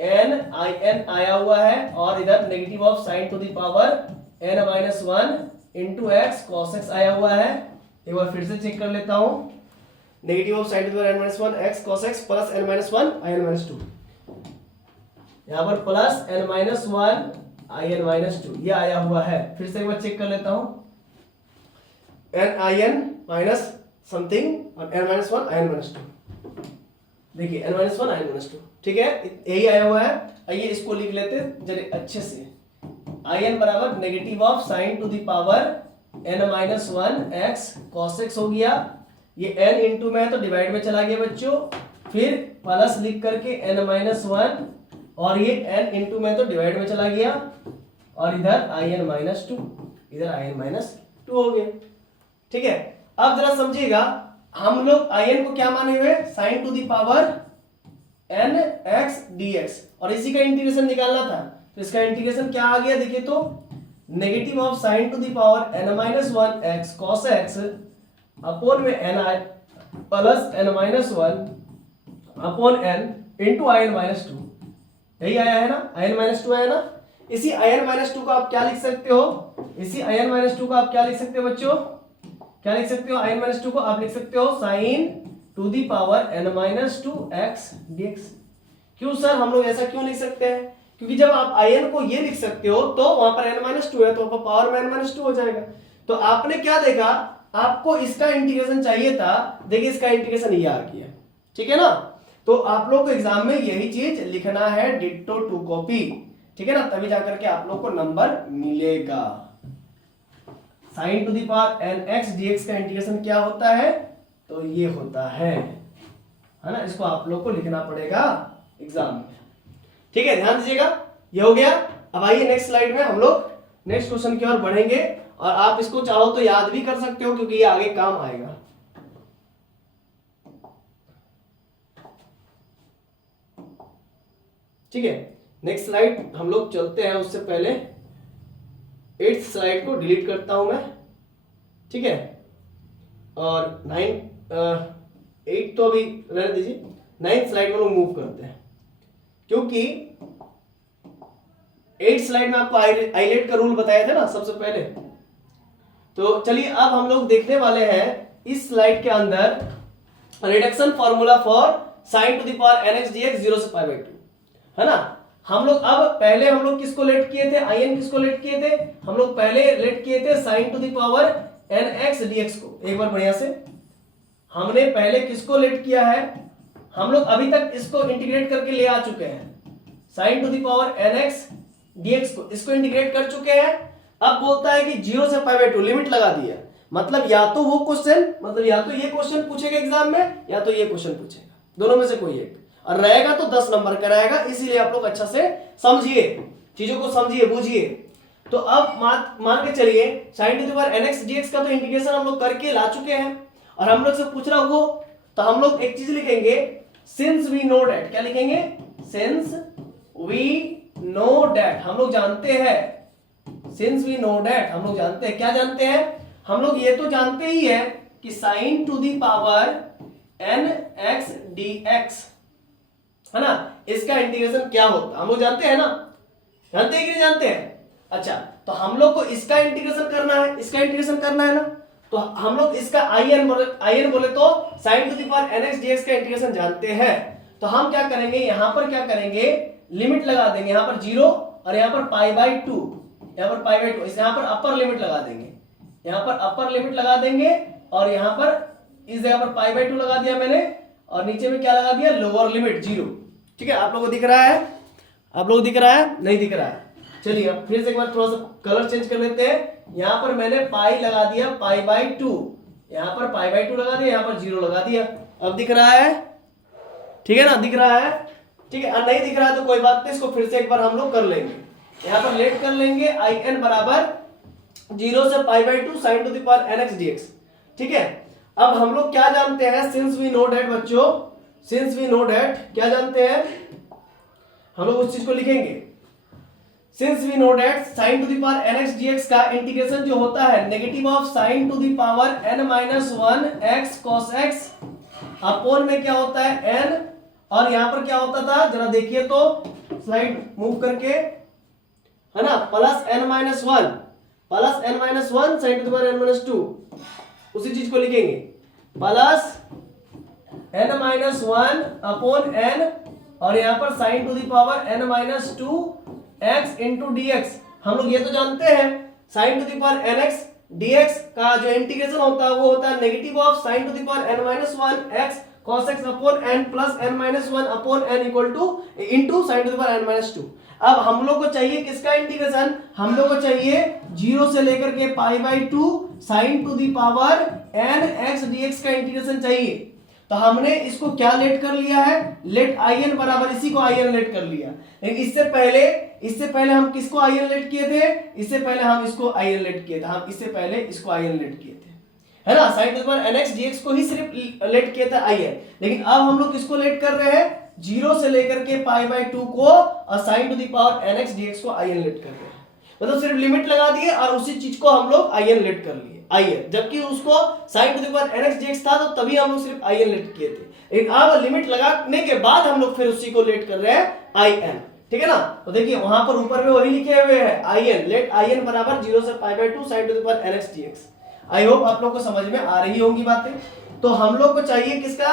एन आई एन आया हुआ है, और इधर negative of sine to the power n minus one into x cos x आया हुआ है। एक बार फिर से चेक कर लेता हूं, negative of sine to the power n minus one x cos x plus n minus one I n minus two, यहाँ पर plus n minus one I n minus two ये आया हुआ है। फिर से एक बार चेक कर लेता हूं, n I n minus something और n minus one I n minus two, देखिए n minus one I n minus two, ठीक है, यही आया हुआ है। आइए इसको लिख लेते हैं जरा अच्छे से, आई एन बराबर negative of sine to the power n minus one x cos x हो गया, ये एन इंटू में है तो डिवाइड में चला गया बच्चों, फिर प्लस लिख करके एन माइनस वन, और ये एन इंटू में तो डिवाइड में चला गया, और इधर आई एन माइनस टू, इधर आई एन माइनस टू हो गया, ठीक है। अब जरा समझिएगा, हम लोग आई एन को क्या माने हुए, sine to the power n x d x, और इसी का इंटीग्रेशन निकालना था, तो इसका इंटीग्रेशन क्या आ गया देखिए तो, negative of sine to the power n minus one x cos x upon में n I plus n minus one upon n into I n minus two, यही आया है ना, आई एन माइनस टू आया ना। इसी आई एन माइनस टू को आप क्या लिख सकते हो, इसी आई एन माइनस टू को आप क्या लिख सकते हो बच्चों, क्या लिख सकते हो, आई एन माइनस टू को आप लिख सकते हो sine to the power n minus two x d x. क्यों सर हम लोग ऐसा क्यों लिख सकते हैं, क्योंकि जब आप आई एन को ये लिख सकते हो तो वहां पर एन माइनस टू है तो पावर में एन माइनस टू हो जाएगा। तो आपने क्या देखा, आपको इसका इंटीग्रेशन चाहिए था, देखिए इसका इंटीग्रेशन ये आ गया, ठीक है ना। तो आप लोग को एग्जाम में यही चीज लिखना है, डिट्टो टू कॉपी, ठीक है ना, तभी जाकर के आप लोग को नंबर मिलेगा। Sine to the power n x d x का इंटीग्रेशन क्या होता है, तो ये होता है ना, इसको आप लोग को लिखना पड़ेगा एग्जाम में, ठीक है, ध्यान दीजिएगा। ये हो गया। अब आइए नेक्स्ट स्लाइड में हम लोग नेक्स्ट क्वेश्चन की ओर बढ़ेंगे, और आप इसको चाहो तो याद भी कर सकते हो क्योंकि ये आगे काम आएगा। ठीक है, नेक्स्ट स्लाइड हम लोग चलते हैं, उससे पहले 8th स्लाइड को डिलीट करता हूं मैं, ठीक है, और 8 तो अभी रहने दीजिए, 9th स्लाइड में लोग मूव करते हैं, क्योंकि 8th स्लाइड में आपको आईलेट का रूल बताया था ना सबसे पहले। तो चलिए अब हम लोग देखने वाले हैं इस स्लाइड के अंदर reduction formula for sign to the power nx dx 0 से पाई बाई 2, है ना। हम लोग अब पहले हम लोग किसको लेट किए थे, आई एन किसको लेट किए थे, हम लोग पहले लेट किए थे sign to the power nx dx को। एक बार बढ़िया से, हमने पहले किसको लेट किया है, हम लोग अभी तक इसको इंटीग्रेट करके ले आ चुके हैं, sine to the power nx dx को, इसको इंटीग्रेट कर चुके हैं। अब बोलता है कि 0 से पाई बाई 2 लिमिट लगा दिया, मतलब या तो वो क्वेश्चन, मतलब या तो ये क्वेश्चन पूछेगा एग्जाम में, या तो ये क्वेश्चन पूछेगा, दोनों में से कोई एक, और रहेगा तो 10 नंबर का रहेगा। इसीलिए आप लोग अच्छा से समझिए, चीजों को समझिए बूझिए। तो अब मान के चलिए sign to the power nx dx का तो इंटीग्रेशन हम लोग करके ला चुके हैं, और हम लोग से पूछ रहा हो तो हम लोग एक चीज लिखेंगे, सिंस वी नो डैट, क्या लिखेंगे, सिंस वी नो डैट, हम लोग जानते हैं, सिंस वी नो डैट, हम लोग जानते हैं, क्या जानते हैं, हम लोग ये तो जानते ही है कि sine to the power nx dx, है ना, इसका इंटीग्रेशन क्या होता है हम लोग जानते हैं ना, जानते हैं कि नहीं जानते हैं। अच्छा, तो हम लोग को इसका इंटीग्रेशन करना है, इसका इंटीग्रेशन करना है ना, तो हम लोग इसका आई एन बोले तो sine to the power nx dx का इंटीग्रेशन जानते हैं। तो हम क्या करेंगे, यहां पर क्या करेंगे, लिमिट लगा देंगे, यहां पर 0 और यहां पर पाई बाई 2, यहां पर पाई बाई 2, यहां पर अपर लिमिट लगा देंगे, यहां पर अपर लिमिट लगा देंगे, और यहां पर इस जगह पर पाई बाई 2 लगा दिया मैंने, और नीचे में क्या लगा दिया, लोअर लिमिट 0। ठीक है, आप लोगों को दिख रहा है, आप लोगों को दिख रहा है, नहीं दिख रहा है, चलिए अब फिर से एक बार थोड़ा सा कलर चेंज कर लेते हैं। यहां पर मैंने पाई लगा दिया पाई बाई 2, यहां पर पाई बाई 2 लगा दिया, यहां पर 0 लगा दिया, अब दिख रहा है, ठीक है ना, दिख रहा है, ठीक है। नहीं दिख रहा है तो कोई बात नहीं, इसको फिर से एक बार हम लोग कर लेंगे, यहां पर लेट कर लेंगे, आई एन बराबर 0 से pi by 2 sine to the power nx dx, ठीक है। अब हम लोग क्या जानते हैं, सिंस वी नो डेट बच्चों, सिंस वी नो डेट क्या जानते हैं हम लोग, उस चीज को लिखेंगे। Since we know that sine to the power nx dx का इंटीग्रेशन जो होता है negative of sine to the power n minus 1 x cos x upon में क्या होता है n, और यहां पर क्या होता था जरा देखिए तो स्लाइड मूव करके, है ना, plus n minus 1 sign to the power n minus 2, उसी चीज को लिखेंगे plus n minus 1 upon n, और यहां पर sine to the power n minus 2 x into dx। हम लोग ये तो जानते हैं sine to the power nx dx का जो इंटीग्रेशन होता है वो होता है negative of sine to the power n minus 1 x cos x upon n plus n minus 1 upon n equal two into sine to the power n minus 2। अब हम लोग को चाहिए किसका इंटीग्रेशन, हम लोग को चाहिए 0 से लेकर के पाई by 2 sine to the power n x dx का इंटीग्रेशन चाहिए। तो हमने इसको क्या लेट कर लिया है, लेट in बराबर इसी को in लेट कर लिया। लेकिन इससे पहले हम किसको in लेट किए थे, इससे पहले हम इसको in लेट किए थे, हम इससे पहले इसको in लेट किए थे, है ना, sign to the power nx dx को ही सिर्फ लेट किया था in। लेकिन अब हम लोग किसको लेट कर रहे हैं, 0 से लेकर के पाई बाई 2 को, और sine to the power nx dx को in लेट कर रहे हैं। मतलब सिर्फ लिमिट लगा दिए और उसी चीज को हम लोग in लेट कर लिए in, जबकि उसको sign to the power nx dx था तो तभी हम लोग सिर्फ in लेट किए थे। लेकिन अब लिमिट लगाने के बाद हम लोग फिर उसी को लेट कर रहे हैं in, ठीक है ना। तो देखिए वहां पर ऊपर में वही लिखे हुए हैं in, लेट in बराबर 0 से pi by 2 sine to the power nx dx। I hope आप लोग को समझ में आ रही होंगी बातें। तो हम लोग को चाहिए किसका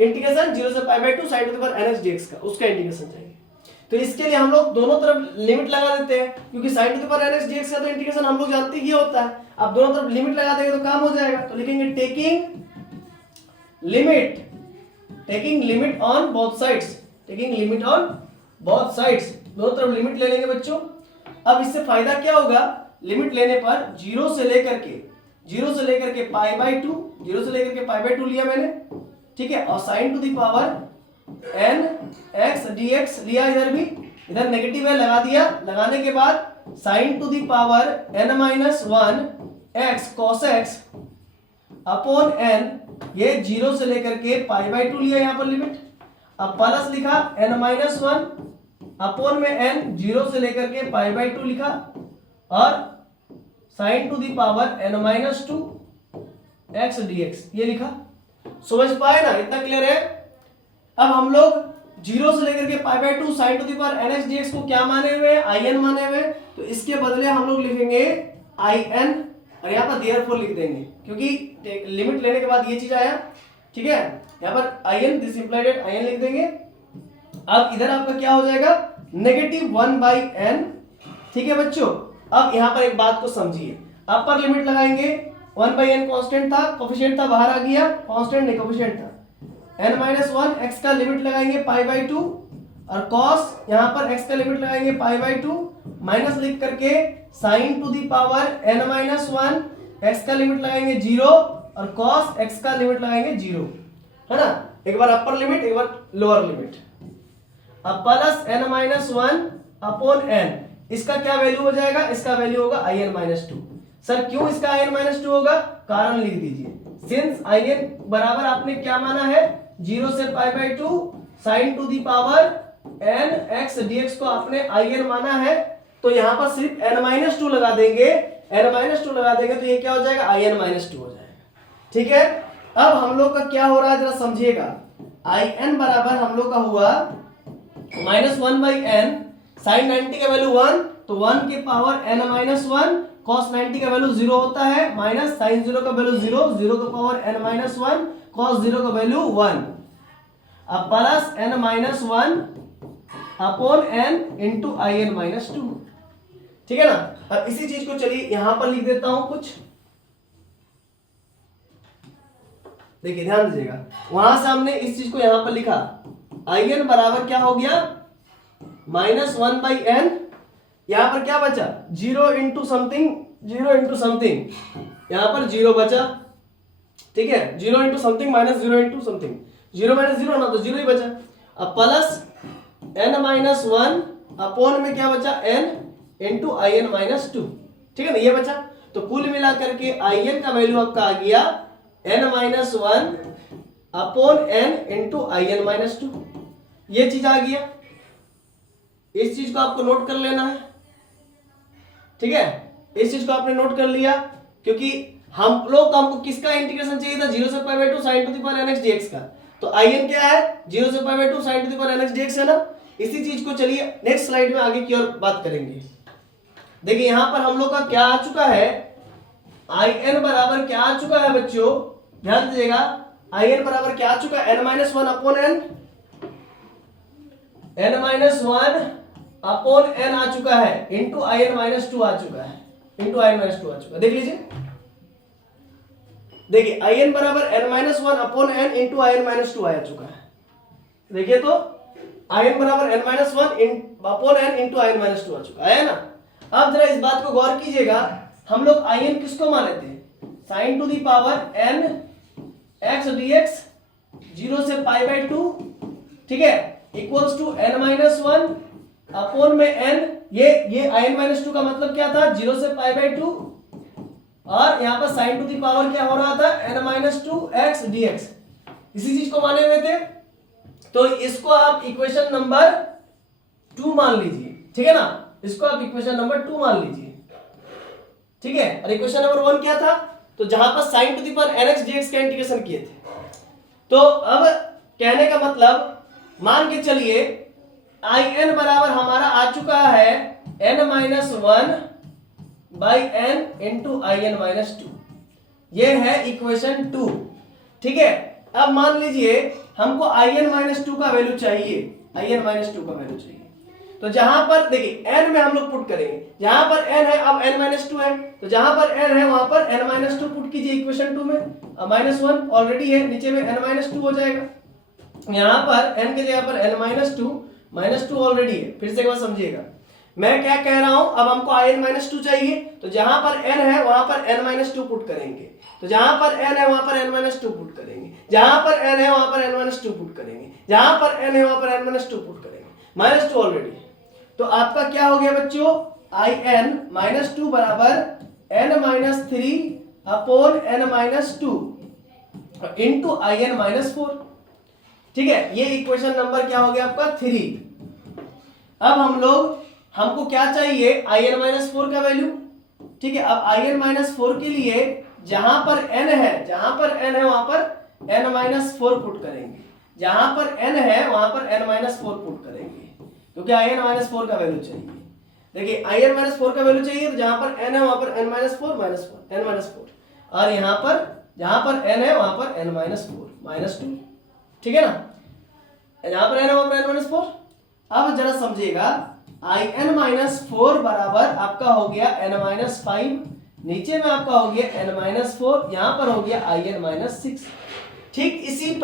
इंटीग्रेशन, 0 से pi by 2 sine to the power nx dx का, उसका इंटीग्रेशन चाहिए। तो इसके लिए हम लोग दोनों तरफ लिमिट लगा देते हैं, क्योंकि sign to the power nx dx का तो इंटीग्रेशन हम लोग जानते ही होता है। अब दोनों तरफ लिमिट लगा देंगे तो काम हो जाएगा। तो लिखेंगे taking limit on both sides, taking limit on both sides, दोनों तरफ लिमिट ले लेंगे बच्चों। अब इससे फायदा क्या होगा, लिमिट लेने पर 0 से लेकर के पाई बाई 2, 0 से लेकर के पाई बाई 2 लिया मैंने, ठीक है, और sine to the power n x dx लिया, इधर भी, इधर नेगेटिव है लगा दिया, लगाने के बाद sign to the power n minus 1 x cos x upon n, ये 0 से लेकर के पाई बाई 2 लिया यहाँ पर लिमिट। अब प्लस लिखा n माइनस 1 अपॉन में n, 0 से लेकर के पाई बाई 2 लिखा, और sine to the power n minus 2 x dx ये लिखा। समझ पाए ना, इतना क्लियर है। अब हम लोग 0 से लेकर के पाई by 2 sine to the power nx dx को क्या माने हुए, in माने हुए, तो इसके बदले हम लोग लिखेंगे in, और यहाँ पर देयरफॉर लिख देंगे, क्योंकि लिमिट लेने के बाद ये चीज आया, ठीक है, यहाँ पर in this implied at in लिख देंगे। अब इधर आपका क्या हो जाएगा, नेगेटिव 1 बाई n, ठीक है बच्चों। अब यहाँ पर एक बात को समझिए, अपर लिमिट लगाएंगे, 1 बाई n कांस्टेंट था, कोफिशिएंट था, बाहर आ गया, कांस्टेंट नहीं कोफिशिएंट था, n माइनस 1 x का लिमिट लगाएंगे पाई बाई 2, और cos यहाँ पर x का लिमिट लगाएंगे पाई बाई 2, माइनस लिख करके sign to the power n minus 1 x का लिमिट लगाएंगे 0, और cos x का लिमिट लगाएंगे 0, है ना, एक बार अपर लिमिट एक बार लोअर लिमिट। अब plus n minus 1 upon n, इसका क्या वैल्यू हो जाएगा, इसका वैल्यू होगा in माइनस 2। सर क्यों इसका in माइनस 2 होगा, कारण लिख दीजिए, सिंस in बराबर आपने क्या माना है, 0 से pi by 2 sine to the power n x dx को आपने in माना है, तो यहां पर सिर्फ n माइनस 2 लगा देंगे, n माइनस 2 लगा देंगे तो ये क्या हो जाएगा, in माइनस 2 हो जाएगा, ठीक है। अब हम लोग का क्या हो रहा है जरा समझिएगा, in बराबर हम लोग का हुआ माइनस 1 बाई n, साइन 90 का वैल्यू 1, तो 1 के पावर n माइनस 1, cos 90 का वैल्यू 0 होता है, माइनस साइन 0 का वैल्यू 0, 0 का पावर n माइनस 1, cos 0 का वैल्यू 1, अब plus n minus 1 upon n into in minus 2, ठीक है ना। अब इसी चीज को चलिए यहां पर लिख देता हूं कुछ, देखिए ध्यान दीजिएगा, वहां से हमने इस चीज को यहां पर लिखा, in बराबर क्या हो गया, माइनस 1 बाई n, यहां पर क्या बचा, 0 इंटू समथिंग, 0 इंटू समथिंग, यहां पर 0 बचा, ठीक है, 0 into something minus 0 into something, 0 minus 0 ना तो 0 ही बचा। अब प्लस n माइनस 1 अपॉन में क्या बचा, n इंटू in माइनस 2, ठीक है ना, ये बचा। तो कुल मिला करके in का वैल्यू आपका आ गया n minus one upon n into I n minus two. ये चीज आ गया, इस चीज को आपको नोट कर लेना है, ठीक है। इस चीज को आपने नोट कर लिया, क्योंकि हम लोग को हमको किसका इंटीग्रेशन चाहिए था, 0 से pi by 2 sin to the power nx dx का। तो in क्या है, 0 से pi by 2 sin to the power nx dx है ना। इसी चीज को चलिए नेक्स्ट स्लाइड में आगे की ओर बात करेंगे। देखिए यहां पर हम लोग का क्या आ चुका है, in बराबर क्या आ चुका है बच्चों, ध्यान दीजिएगा। in बराबर क्या आ चुका है, n minus one upon n minus one upon n आ चुका है, into I n minus two आ चुका है, into I n minus two आ चुका है। देख लीजिए, देखिए आई एन बराबर n minus one upon n into I n minus two आ चुका है। देखिए तो आई एन बराबर n minus one upon n into I n minus two आ चुका है ना। अब जरा इस बात को गौर कीजिएगा, हम लोग आई एन किसको मान लेते हैं, sine to the power n x dx 0 से पाई बाय 2, ठीक है, equals to n minus one upon में n, ये आई एन माइनस टू का मतलब क्या था, 0 से पाई बाय 2, और यहां पर साइन टू दी पावर क्या हो रहा था, n minus two x dx, इसी चीज को माने हुए थे। तो इसको आप इक्वेशन नंबर 2 मान लीजिए, ठीक है ना, इसको आप इक्वेशन नंबर 2 मान लीजिए, ठीक है। और इक्वेशन नंबर 1 क्या था, तो जहां पर sine to the power nx dx का इंटीग्रेशन किए थे। तो अब कहने का मतलब, मान के चलिए आई एन बराबर हमारा आ चुका है n minus one by n into I n minus two, ये है इक्वेशन 2, ठीक है। अब मान लीजिए हमको आई एन माइनस टू का वैल्यू चाहिए, आई एन माइनस टू का वैल्यू चाहिए। तो जहां पर देखिए n में हम लोग पुट करेंगे, जहां पर n है अब n माइनस टू है, तो जहां पर n है वहां पर n माइनस टू पुट कीजिए इक्वेशन 2 में। माइनस वन ऑलरेडी है, नीचे में n माइनस टू हो जाएगा, यहां पर n के जगह पर n माइनस टू ऑलरेडी है। फिर से एक बार समझिएगा मैं क्या कह रहा हूं, अब हमको आई एन माइनस टू चाहिए, तो जहां पर n है वहां पर n माइनस टू पुट करेंगे, तो जहां पर n है वहां पर n माइनस टू पुट करेंगे, जहां पर n है वहां पर n माइनस टू पुट करेंगे, जहां पर n है वहां पर n माइनस टू पुट करेंगे, माइनस टू ऑलरेडी है। तो आपका क्या हो गया बच्चों, आई एन माइनस टू बराबर n minus three upon n minus two into I n minus four, ठीक है। ये इक्वेशन नंबर क्या हो गया आपका 3। अब हमको क्या चाहिए, आई एन माइनस फोर का वैल्यू, ठीक है। अब आई एन माइनस फोर के लिए जहां पर n है वहां पर n माइनस फोर पुट करेंगे, जहां पर n है वहां पर n माइनस फोर पुट करेंगे, क्योंकि आई एन माइनस फोर का वैल्यू चाहिए। देखिए आई एन माइनस फोर का वैल्यू चाहिए, तो जहां पर n है वहां पर n minus four n minus four, और यहां पर जहां पर n है वहां पर n minus four minus two, ठीक है ना, यहां पर n है वहां पर n माइनस फोर। अब जरा समझिएगा, आई एन माइनस फोर बराबर आपका हो गया n माइनस फाइव, नीचे में आपका हो गया n माइनस फोर, यहां पर हो गया आई एन माइनस सिक्स। ठीक इसी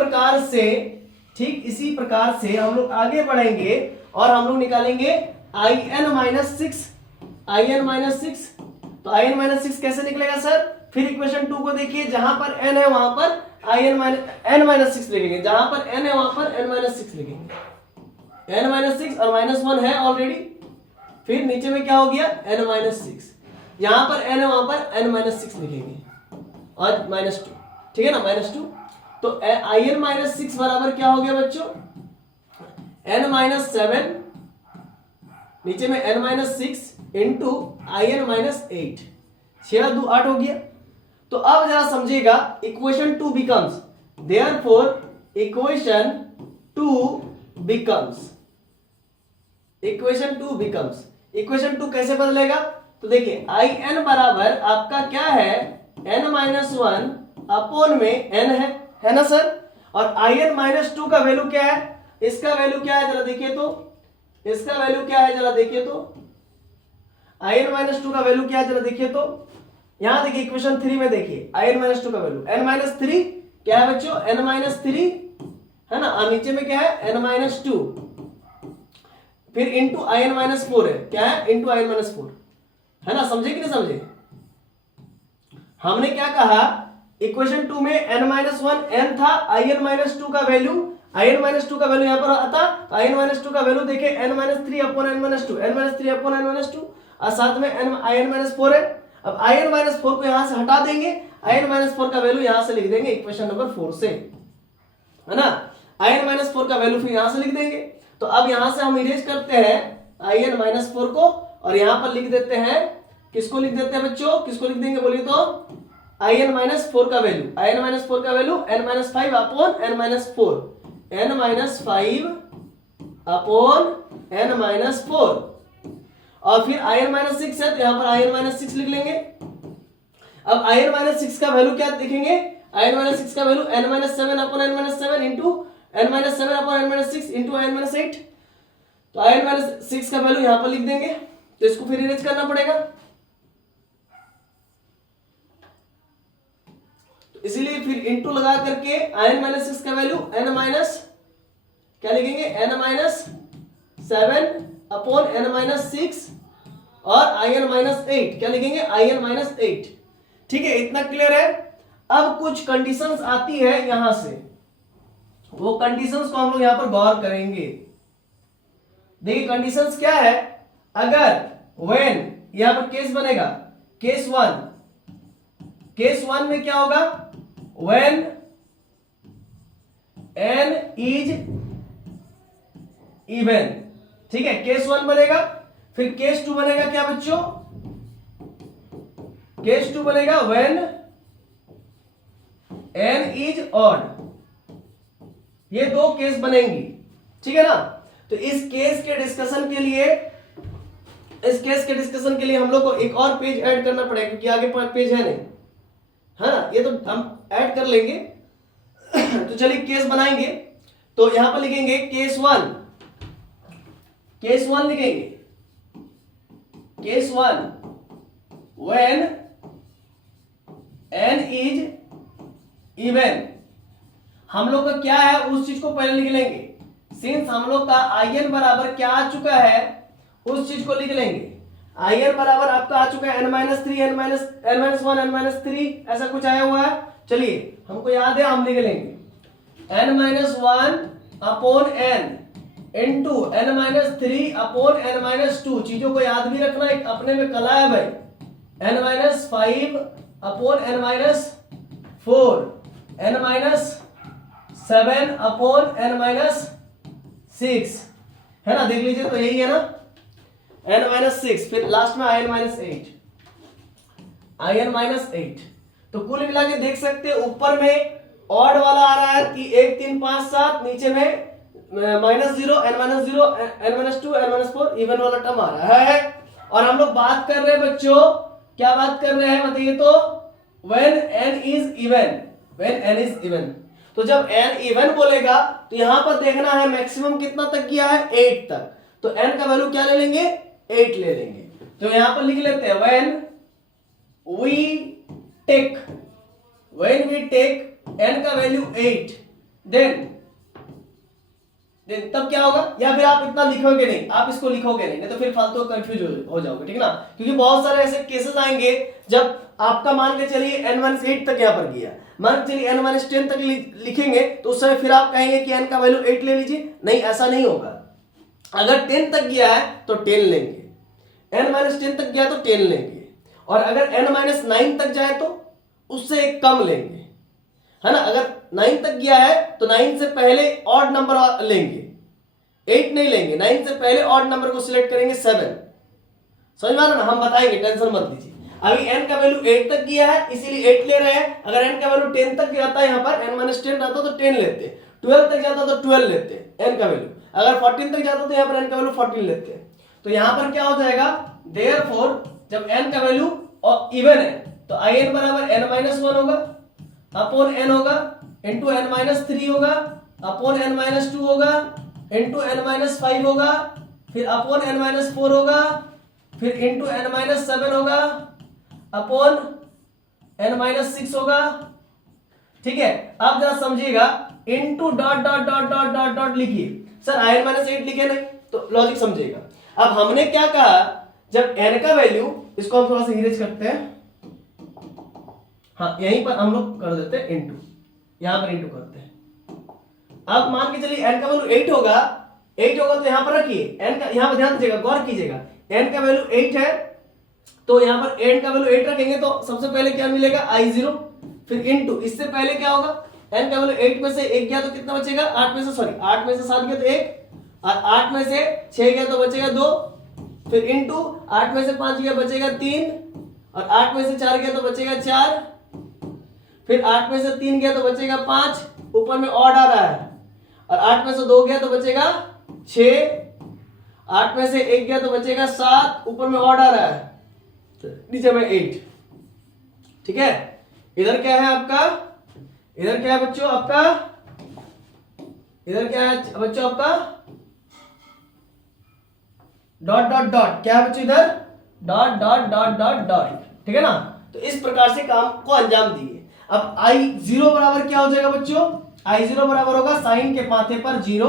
प्रकार से हम लोग आगे बढ़ेंगे और हम लोग निकालेंगे I n minus six, I n minus six. तो आई एन माइनस सिक्स कैसे निकलेगा सर, फिर इक्वेशन 2 को देखिए, जहां पर n है वहां पर आई एन माइनस सिक्स लिखेंगे, जहां पर n है वहां पर n माइनस सिक्स लिखेंगे, n माइनस सिक्स और माइनस वन है ऑलरेडी, फिर नीचे में क्या हो गया n माइनस सिक्स, यहां पर n है वहां पर n माइनस सिक्स लिखेंगे और माइनस टू, ठीक है ना, माइनस टू। तो आई एन माइनस सिक्स बराबर क्या हो गया बच्चों, n माइनस सेवन, नीचे में n minus six into I n minus eight, 6 2 8 हो गया। तो अब जरा समझिएगा, इक्वेशन 2 बिकम्स, देयरफॉर इक्वेशन 2 कैसे बदलेगा, तो देखिए आई एन बराबर आपका क्या है, n माइनस वन अपॉन में n है ना सर, और आई एन माइनस टू का वैल्यू क्या है, इसका वैल्यू क्या है जरा देखिए तो, इसका वैल्यू क्या है जरा देखिए तो, आई एन माइनस टू का वैल्यू क्या है जरा देखिए तो, यहां देखिए इक्वेशन 3 में देखिए आई एन माइनस टू का वैल्यू n माइनस थ्री क्या है बच्चों, n माइनस थ्री है ना, और नीचे में क्या है n माइनस टू, फिर into I n minus four है, क्या है into I n minus four, है ना, समझे कि नहीं समझे। हमने क्या कहा, इक्वेशन 2 में n माइनस वन n था, आई एन माइनस टू का value, I n minus two का वैल्यू यहां पर आता, तो आई एन माइनस टू का वैल्यू देखे n minus three upon n minus two, n minus three upon n minus two, और साथ में n I n minus four है, अब in-4 को यहां से हटा देंगे, in-4 का वैल्यू यहां से लिख देंगे इक्वेशन नंबर 4 से, है ना। in-4 का वैल्यू फिर यहां से लिख देंगे। तो अब यहां से हम इरेज करते हैं in-4 को और यहां पर लिख देते हैं, किसको लिख देते हैं बच्चों, किसको लिख देंगे बोलिए तो, in-4 का वैल्यू, in-4 का value n-5 upon n-4, n-5 upon n-4, और फिर in-6 है तो यहां पर in-6 लिख लेंगे। अब in-6 का वैल्यू क्या देखेंगे, in-6 का value n-7 upon n-7 into n-7 upon n-6 into n-8, तो in-6 का वैल्यू यहां पर लिख देंगे। तो इसको फिर इरेज करना पड़ेगा, तो इसीलिए फिर इंटू लगा करके in-6 का वैल्यू क्या लिखेंगे, n-7 अपॉन n-6 और in-8 क्या लिखेंगे, in-8। ठीक है, इतना क्लियर है। अब कुछ कंडीशंस आती है यहां से, वो कंडीशंस को हम लोग यहां पर गौर करेंगे। देखिए कंडीशंस क्या है, अगर व्हेन यहां पर केस बनेगा, केस 1 में क्या होगा, व्हेन n इज इवन, ठीक है, केस 1 बनेगा। फिर केस 2 बनेगा क्या बच्चों, केस 2 बनेगा व्हेन n इज ऑड, ये दो केस बनेंगी, ठीक है ना। तो इस केस के डिस्कशन के लिए हम लोग को एक और पेज ऐड करना पड़ेगा, क्योंकि आगे पेज है नहीं, हाँ ये तो हम ऐड कर लेंगे। तो चलिए केस बनाएंगे, तो यहां पर लिखेंगे केस 1 लिखेंगे, case 1 when n is even. हम लोग का क्या है उस चीज को पहले लिख लेंगे, सिंस हम लोग का in बराबर क्या आ चुका है उस चीज को लिख लेंगे। in बराबर आपका आ चुका है n-3 n-1 n-3 ऐसा कुछ आया हुआ है। चलिए हमको याद है, हम लिख लेंगे n-1 upon n into n-3 upon n-2। चीजों को याद भी रखना, एक अपने में कला है भाई। n-5 upon n-4, n-7 upon n-6, है ना, देख लीजिए तो यही है ना, n-6, फिर लास्ट में in-8। तो कुल मिला के देख सकते हैं ऊपर में ऑड वाला आ रहा है कि 1 3 5 7, नीचे में -0 n-0 n-2 n-4 इवन वाला टर्म आ रहा है। और हम लोग बात कर रहे हैं बच्चों, क्या बात कर रहे हैं बताइए तो, when n is even। तो जब n इवन बोलेगा तो यहां पर देखना है मैक्सिमम कितना तक गया है, 8 तक। तो n का वैल्यू क्या ले लेंगे, 8 ले लेंगे। तो यहां पर लिख लेते हैं when we take n का वैल्यू 8 देन तब क्या होगा, या फिर आप इतना लिखोगे नहीं, आप इसको लिखोगे नहीं तो फिर फालतू कंफ्यूज हो जाओगे, ठीक ना। क्योंकि बहुत सारे ऐसे केसेस आएंगे जब आपका मान के चलिए n-8 तक यहां पर गया, मान के चलिए n-10 तक लिखेंगे तो उस समय फिर आप कहेंगे कि n का वैल्यू 8 ले लीजिए, नहीं ऐसा नहीं होगा। अगर 10 तक गया है तो 10 लेंगे, n-10 तक गया तो 10 लेंगे, और अगर n-9 तक जाए तो उससे एक कम लेंगे, है ना। अगर 9 तक गया है तो 9 से पहले ऑड नंबर लेंगे, 8 नहीं लेंगे, 9 से पहले ऑड नंबर को सिलेक्ट करेंगे 7। समझ में आ रहा ना, हम बताएंगे, टेंशन मत लीजिए। अभी n का वैल्यू 8 तक गया है इसीलिए 8 ले रहे हैं। अगर n का वैल्यू 10 तक जाता है, यहाँ पर n-10 रहता तो 10 लेते, 12 तक जाता तो 12 लेते n का वैल्यू, अगर 14 तक जाता तो यहाँ पर n का वैल्यू 14 लेते। तो यहाँ पर क्या हो जाएगा, देयरफॉर जब n का वैल्यू इवन है तो in बराबर n-1 होगा अपॉन n होगा इंटू n-3 होगा अपॉन n-2 होगा इंटू n-5 होगा, फिर अपॉन n-4 होगा, फिर इंटू n-7 होगा अपॉन n-6 होगा। ठीक है, आप जरा समझिएगा, into dot dot dot dot dot dot लिखिए। सर in-8 लिखे नहीं, तो लॉजिक समझिएगा। अब हमने क्या कहा, जब n का वैल्यू, इसको हम थोड़ा सा इरेज करते हैं, हाँ यहीं पर हम लोग कर देते हैं इंटू, यहां पर इंटू करते हैं। अब मान के चलिए n का वैल्यू 8 होगा तो यहां पर रखिए n का, यहां पर ध्यान दीजिएगा, गौर कीजिएगा, n का वैल्यू 8 है तो यहाँ पर n का वैल्यू 8 रखेंगे तो सबसे पहले क्या मिलेगा I0, फिर इनटू इससे पहले क्या होगा, n का वैल्यू 8 में से 1 गया तो कितना बचेगा, 8 में से 7 गया तो 1, और 8 में से 6 गया तो बचेगा 2, फिर इनटू 8 में से 5 गया बचेगा 3, और 8 में से 4 गया तो बचेगा 4, फिर 8 में से 3 गया तो बचेगा 5, ऊपर में ऑड आ रहा है, और 8 में से 2 गया तो बचेगा 6, 8 में से 1 गया तो बचेगा 7, ऊपर में ऑड आ रहा है, नीचे में 8। ठीक है, इधर क्या है आपका, इधर क्या है बच्चों आपका, इधर क्या है बच्चों आपका डॉट डॉट डॉट, क्या है बच्चों इधर dot dot dot dot dot. ठीक है ना, तो इस प्रकार से काम को अंजाम दिए। अब I0 बराबर क्या हो जाएगा बच्चों, I0 बराबर होगा साइन के माथे पर 0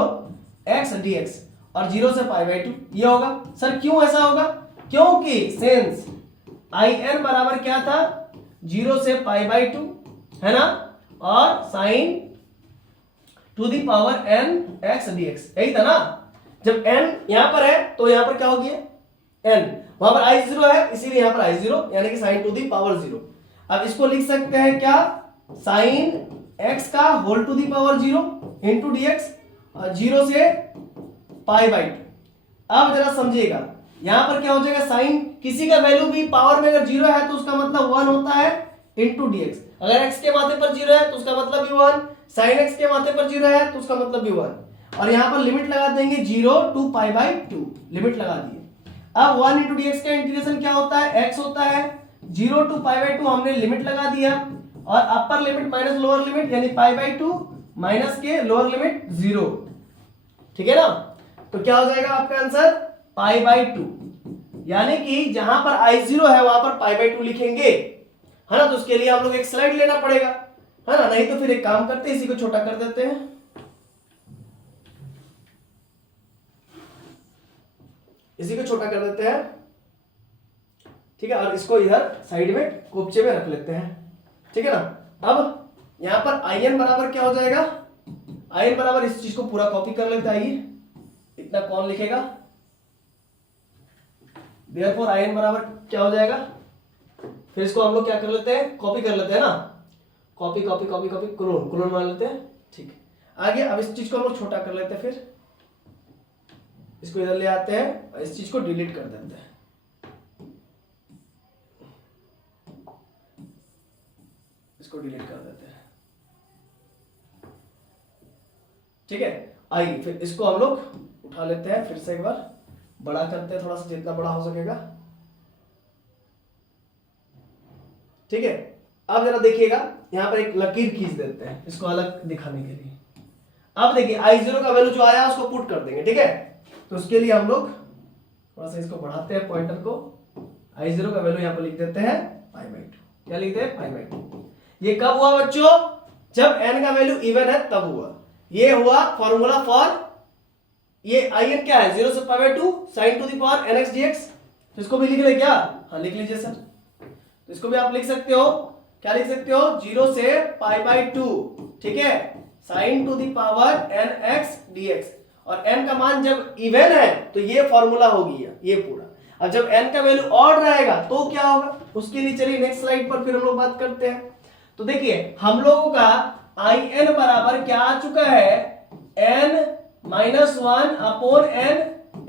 x dx और 0 से π/2 ये होगा। सर क्यों ऐसा होगा, क्योंकि सिंस In बराबर क्या था 0 से π/2 है ना, और sine to the power n x dx यही था ना। जब n यहां पर है तो यहां पर क्या हो गया n, वहां पर I0 है इसीलिए यहां पर I0 यानी कि साइन टू दी पावर 0। अब इसको लिख सकते हैं क्या, साइन x का whole to the power 0 into dx और 0 से π/2। अब जरा समझिएगा, यहां पर क्या हो जाएगा, साइन किसी का वैल्यू भी पावर में अगर 0 है तो उसका मतलब 1 होता है इंटू dx, अगर x के माथे पर 0 है तो उसका मतलब भी 1, साइन x के माथे पर 0 है तो उसका मतलब भी 1, और यहां पर लिमिट लगा देंगे 0 टू π/2, लिमिट लगा दिए। अब 1 इंटू dx का इंटीग्रेशन क्या होता है, x होता है, 0 टू π/2 हमने लिमिट लगा दिया, और upper limit minus lower limit यानी π/2 माइनस के लोअर लिमिट 0। ठीक है ना, तो क्या हो जाएगा आपका आंसर π/2, यानी कि जहां पर I0 है वहां पर π/2 लिखेंगे, है ना। तो उसके लिए हम लोग एक स्लाइड लेना पड़ेगा, है ना, नहीं तो फिर एक काम करते हैं इसी को छोटा कर देते हैं, इसी को छोटा कर देते हैं। ठीक है, और इसको इधर साइड में कोपचे में रख लेते हैं। ठीक है ना, अब यहां पर In बराबर क्या हो जाएगा, In बराबर इस चीज को पूरा कॉपी कर लेते हैं, आइए इतना कौन लिखेगा, देयरफॉर In बराबर क्या हो जाएगा, फिर इसको हम लोग क्या कर लेते हैं, कॉपी कर लेते हैं ना, copy copy copy copy clone clone मान लेते हैं। ठीक है, आगे अब इस चीज को हम लोग छोटा कर लेते हैं, फिर इसको इधर ले आते हैं और इस चीज को डिलीट कर देते हैं। इसको डिलीट कर देते हैं। ठीक है, आइए फिर इसको हम लोग उठा लेते हैं, फिर से एक बार बड़ा करते हैं थोड़ा सा, जितना बड़ा हो सकेगा। ठीक है, अब जरा देखिएगा यहां पर एक लकीर खींच देते हैं इसको अलग दिखाने के लिए। अब देखिए I0 का वैल्यू जो आया उसको पुट कर देंगे। ठीक है, तो उसके लिए हम लोग थोड़ा सा इसको बढ़ाते हैं पॉइंटर को, I0 का वैल्यू यहां पर लिख देते हैं π/2। क्या लिखते हैं, π/2। ये कब हुआ बच्चों, जब n का वैल्यू इवन है तब हुआ। ये हुआ फॉर्मूला फॉर ये In क्या है 0 से π/2 sine to the power nx dx। तो इसको भी लिख ले क्या, हाँ लिख लीजिए सर। तो इसको भी आप लिख सकते हो, क्या लिख सकते हो, 0 से π/2, ठीक है, sine to the power nx dx। और n का मान जब इवन है तो ये फॉर्मूला हो गया ये पूरा। अब जब n का वैल्यू ऑड रहेगा तो क्या होगा, उसके लिए चलिए नेक्स्ट स्लाइड पर फिर हम लोग बात करते हैं। तो देखिए हम लोगों का In बराबर क्या आ चुका है, n-1 upon n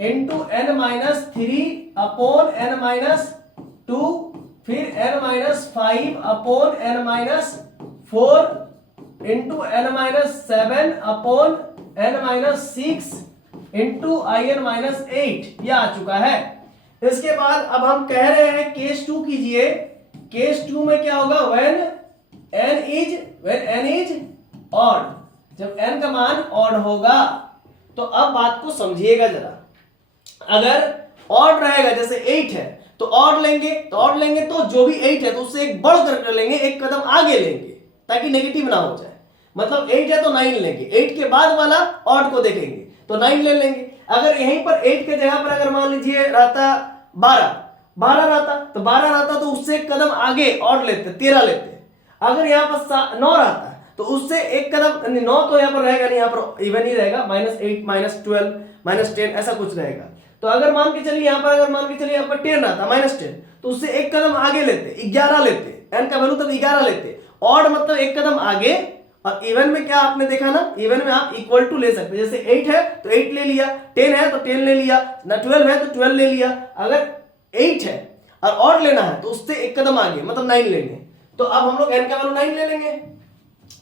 into n-3 upon n-2, फिर n-5 upon n-4 into n-7 upon n-6 into In-8 यह आ चुका है। इसके बाद अब हम कह रहे हैं केस 2 कीजिए। केस 2 में क्या होगा, when n is odd, जब n का मान ऑड होगा। तो अब बात को समझिएगा जरा, अगर ऑड रहेगा जैसे 8 है तो ऑड लेंगे, तो जो भी 8 है तो उससे एक बढ़ कर लेंगे, एक कदम आगे लेंगे ताकि नेगेटिव ना हो जाए। मतलब 8 है तो 9 लेंगे, 8 के बाद वाला ऑड को देखेंगे तो 9 ले लेंगे। अगर यहीं पर 8 के जगह पर अगर मान लीजिए रहता 12 रहता तो उससे एक कदम आगे ऑड लेते 13 लेते। अगर यहाँ पर 9 रहता तो उससे एक कदम 9 तो यहाँ पर रहेगा नहीं, यहाँ पर इवन ही रहेगा, -8 -12 -10 ऐसा कुछ रहेगा। तो अगर मान के चलिए यहाँ पर, अगर मान के चलिए यहाँ पर 10 आता -10, तो उससे एक कदम आगे लेते 11 लेते, n का वैल्यू तब 11 लेते। ऑड मतलब एक कदम आगे, और इवन में क्या आपने देखा ना, इवन में आप इक्वल टू ले सकते हैं। जैसे 8 है तो 8 ले लिया, 10 है तो 10 ले लिया, ना 12 है तो 12 ले लिया। अगर 8 है और ऑड लेना है तो उससे एक कदम आगे मतलब 9 लेंगे। तो अब हम लोग n का वैल्यू 9 ले लेंगे,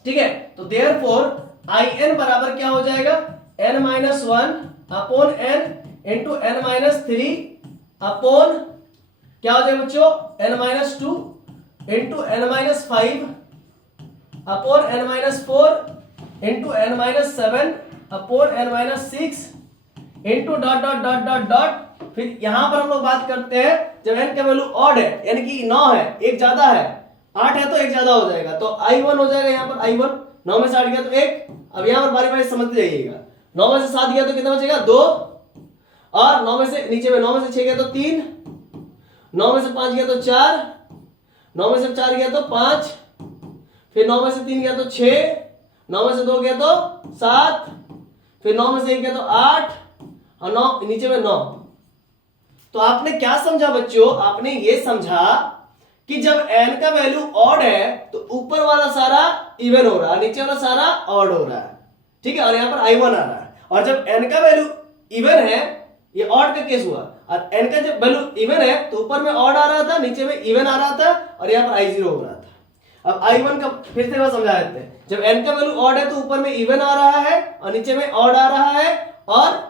ठीक है। तो देयरफॉर in बराबर क्या हो जाएगा, n-1 upon n into n-3 upon क्या हो जाएगा बच्चों, n-2 into n-5 upon n-4 into n-7 upon n-6 into dot dot dot dot dot. फिर यहां पर हम लोग बात करते हैं जब n का वैल्यू ऑड है, यानी कि 9 है, एक ज्यादा है, 8 है तो एक ज्यादा हो जाएगा, तो I1 हो जाएगा यहाँ पर I1। 9 में से 8 गया तो 1। अब यहाँ पर बारी बारी समझते जाइएगा, 9 में से 7 गया तो कितना बचेगा 2, और 9 में से नीचे में 9 में से 6 गया तो 3, 9 में से 5 गया तो 4, 9 में से 4 गया तो 5, फिर 9 में से 3 गया तो 6, 9 में से 2 गया तो 7, फिर 9 में से 1 गया तो 8, और 9 नीचे में 9। तो आपने क्या समझा बच्चों, आपने ये समझा कि जब n का वैल्यू ऑड है तो ऊपर वाला सारा इवन हो रहा है, नीचे वाला सारा ऑड हो रहा है, ठीक है, और यहाँ पर I1 आ रहा है। और जब n का वैल्यू इवन है, ये ऑड का केस हुआ, और n का जब वैल्यू इवन है तो ऊपर में ऑड आ रहा था, नीचे में इवन आ रहा था, और यहाँ पर I0 हो रहा था। अब I1 का फिर से बार समझा देते हैं, जब n का वैल्यू ऑड है तो ऊपर में इवन आ रहा है और नीचे में ऑड आ रहा है, और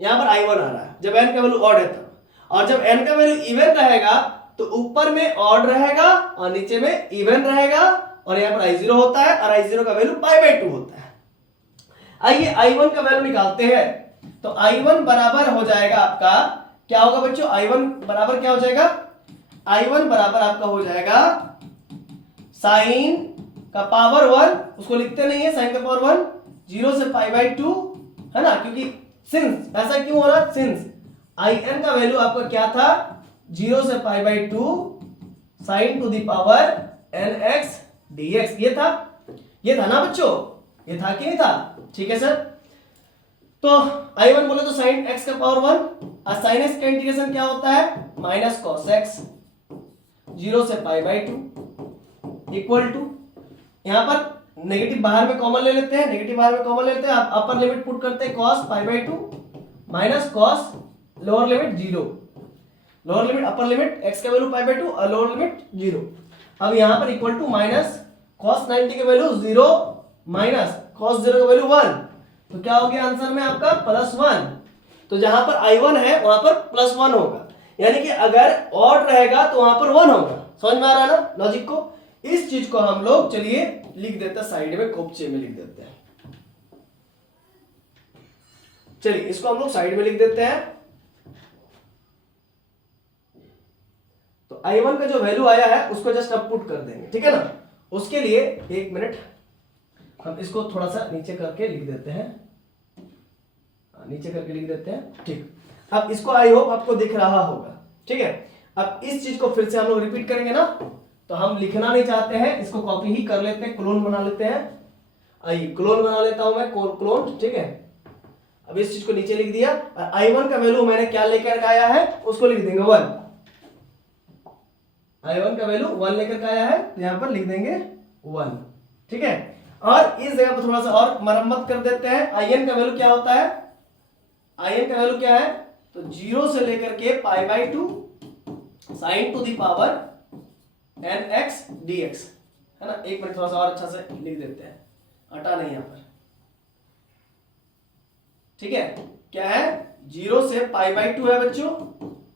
यहाँ पर I1 आ रहा है जब n का वैल्यू ऑड है तब। और जब n का वैल्यू इवन रहेगा तो ऊपर में ऑड रहेगा और नीचे में इवन रहेगा, और यहाँ पर I0 होता है, और I0 का वैल्यू π/2 होता है। आइए I1 का वैल्यू निकालते हैं। तो I1 बराबर हो जाएगा आपका, क्या होगा बच्चों, I1 बराबर क्या हो जाएगा, I1 बराबर आपका हो जाएगा साइन का पावर 1, उसको लिखते नहीं है साइन का पावर 1, 0 से π/2 है ना, क्योंकि सिंस ऐसा क्यों हो रहा, सिंस in का वैल्यू आपका क्या था, 0 से π/2 sine to the power nx dx। ये था ना बच्चों, ये था कि नहीं था, ठीक है सर। तो I1 बोले तो साइन x का पावर 1, और साइन x का इंटीग्रेशन क्या होता है, माइनस कॉस x 0 से π/2 इक्वल टू, यहां पर नेगेटिव बाहर में कॉमन ले लेते हैं, नेगेटिव बाहर में कॉमन लेते हैं, आप अपर लिमिट पुट करते हैं cos π/2 माइनस cos lower limit 0, lower limit upper limit x का वैल्यू π/2 और लोअर लिमिट 0। अब यहां पर इक्वल टू माइनस cos 90 का वैल्यू 0 माइनस cos 0 का वैल्यू 1, तो क्या हो गया आंसर में आपका +1। तो जहां पर I1 है वहां पर +1 होगा, यानी कि अगर ऑड रहेगा तो वहां पर 1 होगा। समझ में आ रहा है ना लॉजिक को। इस चीज को हम लोग चलिए लिख देते हैं साइड में, कोपचे में लिख देते हैं। चलिए इसको हम लोग साइड में लिख देते हैं। तो I1 का जो वैल्यू आया है उसको जस्ट अब पुट कर देंगे, ठीक है ना। उसके लिए एक मिनट हम इसको थोड़ा सा नीचे करके लिख देते हैं, नीचे करके लिख देते हैं, ठीक। अब इसको आई होप आपको दिख रहा होगा, ठीक है। अब इस चीज को फिर से हम लोग रिपीट करेंगे ना, तो हम लिखना नहीं चाहते हैं, इसको कॉपी ही कर लेते हैं, क्लोन बना लेते हैं। आइए क्लोन बना लेता हूं मैं, क्लोन, ठीक है। अब इस चीज को नीचे लिख दिया, और I1 का वैल्यू मैंने क्या लेकर आया है उसको लिख देंगे 1। I1 का वैल्यू 1 लेकर आया है, तो यहां पर लिख देंगे 1, ठीक है। और इस जगह पर थोड़ा सा और मरम्मत कर देते हैं। IN का वैल्यू क्या होता है, IN का वैल्यू क्या है, तो 0 से लेकर के π/2 sine to the power nx dx, है ना। एक मिनट थोड़ा सा और अच्छा से लिख देते हैं, हटा नहीं यहां पर, ठीक है। क्या है, 0 से π/2 है बच्चों,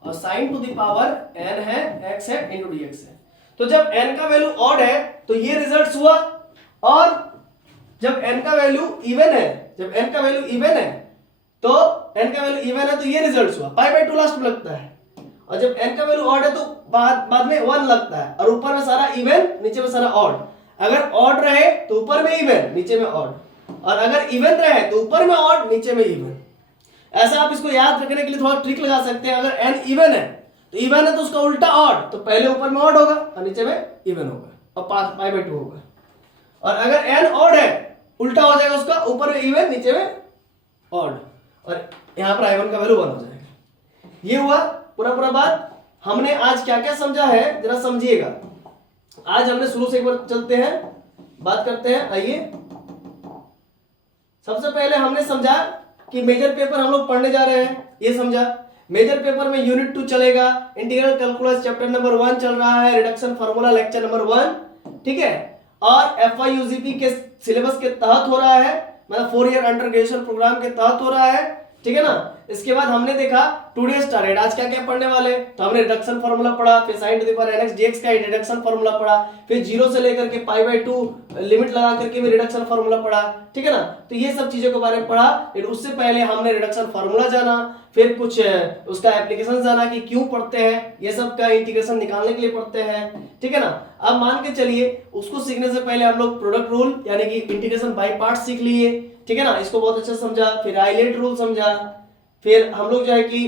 और sine to the power n है, x है, इंटू dx है। तो जब n का वैल्यू ऑड है तो ये रिजल्ट हुआ, और जब n का वैल्यू इवन है, जब n का वैल्यू इवन है तो n का वैल्यू इवन है तो ये रिजल्ट हुआ, π/2 लास्ट में लगता है। और जब n का वैल्यू ऑड है तो बाद में 1 लगता है, और ऊपर में सारा इवन, नीचे में सारा ऑड। अगर ऑड रहे तो ऊपर में इवन, नीचे में ऑड, और अगर इवन रहे तो ऊपर में ऑड, नीचे में इवन। ऐसा आप इसको याद रखने के लिए थोड़ा ट्रिक लगा सकते हैं। अगर n इवन है तो इवन है तो उसका उल्टा ऑड, तो पहले ऊपर में ऑड होगा और नीचे में इवन होगा, और π/2 होगा। और अगर n ऑड है उल्टा हो जाएगा उसका, ऊपर में इवन नीचे में ऑड, और यहां पर I1 का वैल्यू 1 हो जाएगा। ये हुआ पूरा बात। हमने आज क्या क्या समझा है जरा समझिएगा। आज हमने शुरू से एक बार चलते हैं, बात करते हैं। आइए, सबसे पहले हमने समझा कि मेजर पेपर हम लोग पढ़ने जा रहे हैं, ये समझा। मेजर पेपर में यूनिट 2 चलेगा, इंटीग्रल कैलकुलस चैप्टर नंबर 1 चल रहा है, रिडक्शन फार्मूला लेक्चर नंबर 1, ठीक है। और FIUGP के सिलेबस के तहत हो रहा है, मतलब 4 ईयर अंडर ग्रेजुएशन प्रोग्राम के तहत हो रहा है, ठीक है ना। इसके बाद हमने देखा टुडेस टारगेट, आज क्या क्या पढ़ने वाले, तो हमने रिडक्शन फार्मूला पढ़ा, फिर sin to the power nx dx का रिडक्शन फार्मूला पढ़ा, फिर 0 से लेकर के π/2 लिमिट लगा करके भी रिडक्शन फार्मूला पढ़ा, ठीक है ना। तो ये सब चीजों के बारे में पढ़ा। फिर उससे पहले हमने रिडक्शन फार्मूला जाना, फिर कुछ उसका एप्लीकेशन जाना कि क्यों पढ़ते हैं, ये सब का इंटीग्रेशन निकालने के लिए पढ़ते हैं, ठीक है ना। अब मान के चलिए उसको सीखने से पहले हम लोग प्रोडक्ट रूल यानी कि इंटीग्रेशन बाय पार्ट सीख लिए, ठीक है ना, इसको बहुत अच्छा समझा। फिर आइलेट रूल समझा, फिर हम लोग जो है कि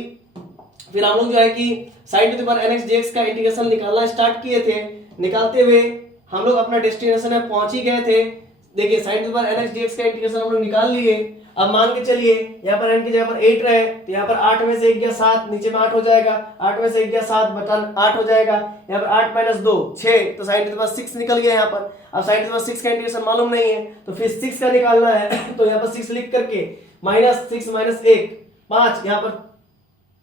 sin to the power nx dx का इंटीग्रेशन निकालना स्टार्ट किए थे। निकालते हुए हम लोग अपना डेस्टिनेशन में पहुंच ही गए थे। देखिए sin to the power nx dx का इंटीग्रेशन हम लोग निकाल लिए। अब मान के चलिए यहाँ पर n की जगह पर 8 रहे, तो यहाँ पर 8 में से 1 गया 7, नीचे में 8 हो जाएगा, 8 में से 1 गया 7 बटा 8 हो जाएगा, यहाँ पर 8 - 2 6, तो sin टू द पावर 6 निकल गया यहाँ पर। अब sin टू द पावर 6 का इंटीग्रेशन मालूम नहीं है, तो फिर 6 का निकालना है, तो यहाँ पर 6 लिख करके -6 - 1 5, यहाँ पर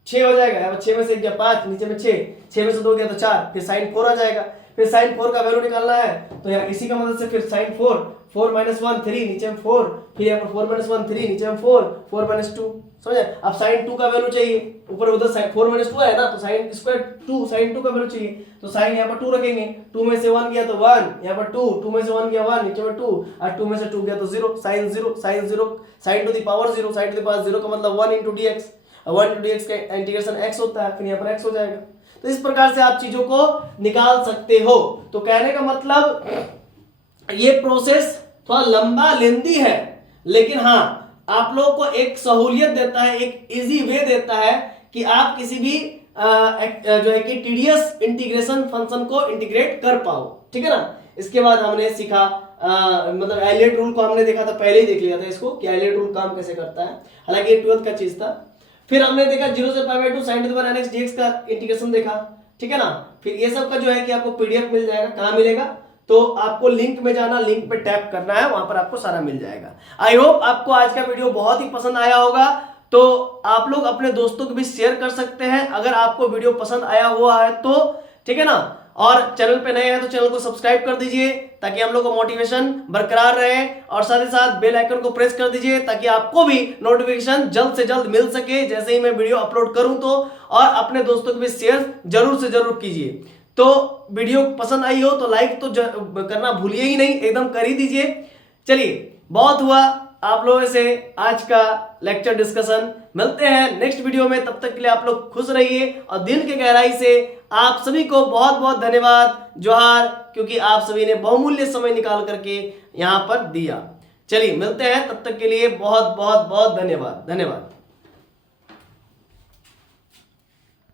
6 हो जाएगा, यहाँ पर 6 में से 1 गया 5, नीचे में 6, 6 में से 2 गया तो 4, फिर sin 4 आ जाएगा। फिर sin 4 का वैल्यू निकालना है, तो यहाँ इसी का मदद से फिर sin 4 4 - 1 3, नीचे में 4, फिर यहाँ पर 4 - 1 3, नीचे में 4 4 - 2, समझे। अब sin 2 का वैल्यू चाहिए, ऊपर उधर 4 - 2 है ना, तो sin स्क्वायर 2 sin 2 का वैल्यू चाहिए, तो sin यहाँ पर 2 रखेंगे, 2 में से 1 गया तो 1, यहाँ पर 2, 2 में से 1 गया 1, नीचे में 2, और 2 में से 2 गया तो 0, sin 0 sin 0 sin to the power 0, sin to the power 0 का मतलब 1 × dx, 1 × dx का इंटीग्रेशन x होता है, फिर यहाँ पर x हो जाएगा। तो इस प्रकार से आप चीजों को निकाल सकते हो। तो कहने का मतलब ये प्रोसेस थोड़ा लंबा लेंदी है, लेकिन हाँ आप लोगों को एक सहूलियत देता है, एक इजी वे देता है कि आप किसी भी जो है कि टीडीएस इंटीग्रेशन फंक्शन को इंटीग्रेट कर पाओ, ठीक है ना। इसके बाद हमने सीखा मतलब आइलेट रूल को हमने देखा था, पहले ही देख लिया था इसको कि आइलेट रूल काम कैसे करता है, हालांकि ये 12th का चीज था। फिर हमने देखा 0 से π/2 sin to the power nx dx का इंटीग्रेशन देखा, ठीक है ना। फिर ये सब का जो है कि आपको पीडीएफ मिल जाएगा, कहाँ मिलेगा, तो आपको लिंक में जाना, लिंक पे टैप करना है, वहां पर आपको सारा मिल जाएगा। आई होप आपको आज का वीडियो बहुत ही पसंद आया होगा, तो आप लोग अपने दोस्तों को भी शेयर कर सकते हैं अगर आपको वीडियो पसंद आया हुआ है तो, ठीक है ना। और चैनल पे नए हैं तो चैनल को सब्सक्राइब कर दीजिए ताकि हम लोग को मोटिवेशन बरकरार रहे, और साथ ही साथ बेल आइकन को प्रेस कर दीजिए ताकि आपको भी नोटिफिकेशन जल्द से जल्द मिल सके जैसे ही मैं वीडियो अपलोड करूं तो। और अपने दोस्तों को भी शेयर जरूर से जरूर कीजिए। तो वीडियो पसंद आई हो तो लाइक तो करना भूलिए ही नहीं, एकदम कर ही दीजिए। चलिए, बहुत हुआ आप लोगों से आज का लेक्चर डिस्कशन। मिलते हैं नेक्स्ट वीडियो में, तब तक के लिए आप लोग खुश रहिए और दिल की गहराई से आप सभी को बहुत बहुत धन्यवाद, जोहार, क्योंकि आप सभी ने बहुमूल्य समय निकाल करके यहाँ पर दिया। चलिए मिलते हैं, तब तक के लिए बहुत बहुत बहुत धन्यवाद।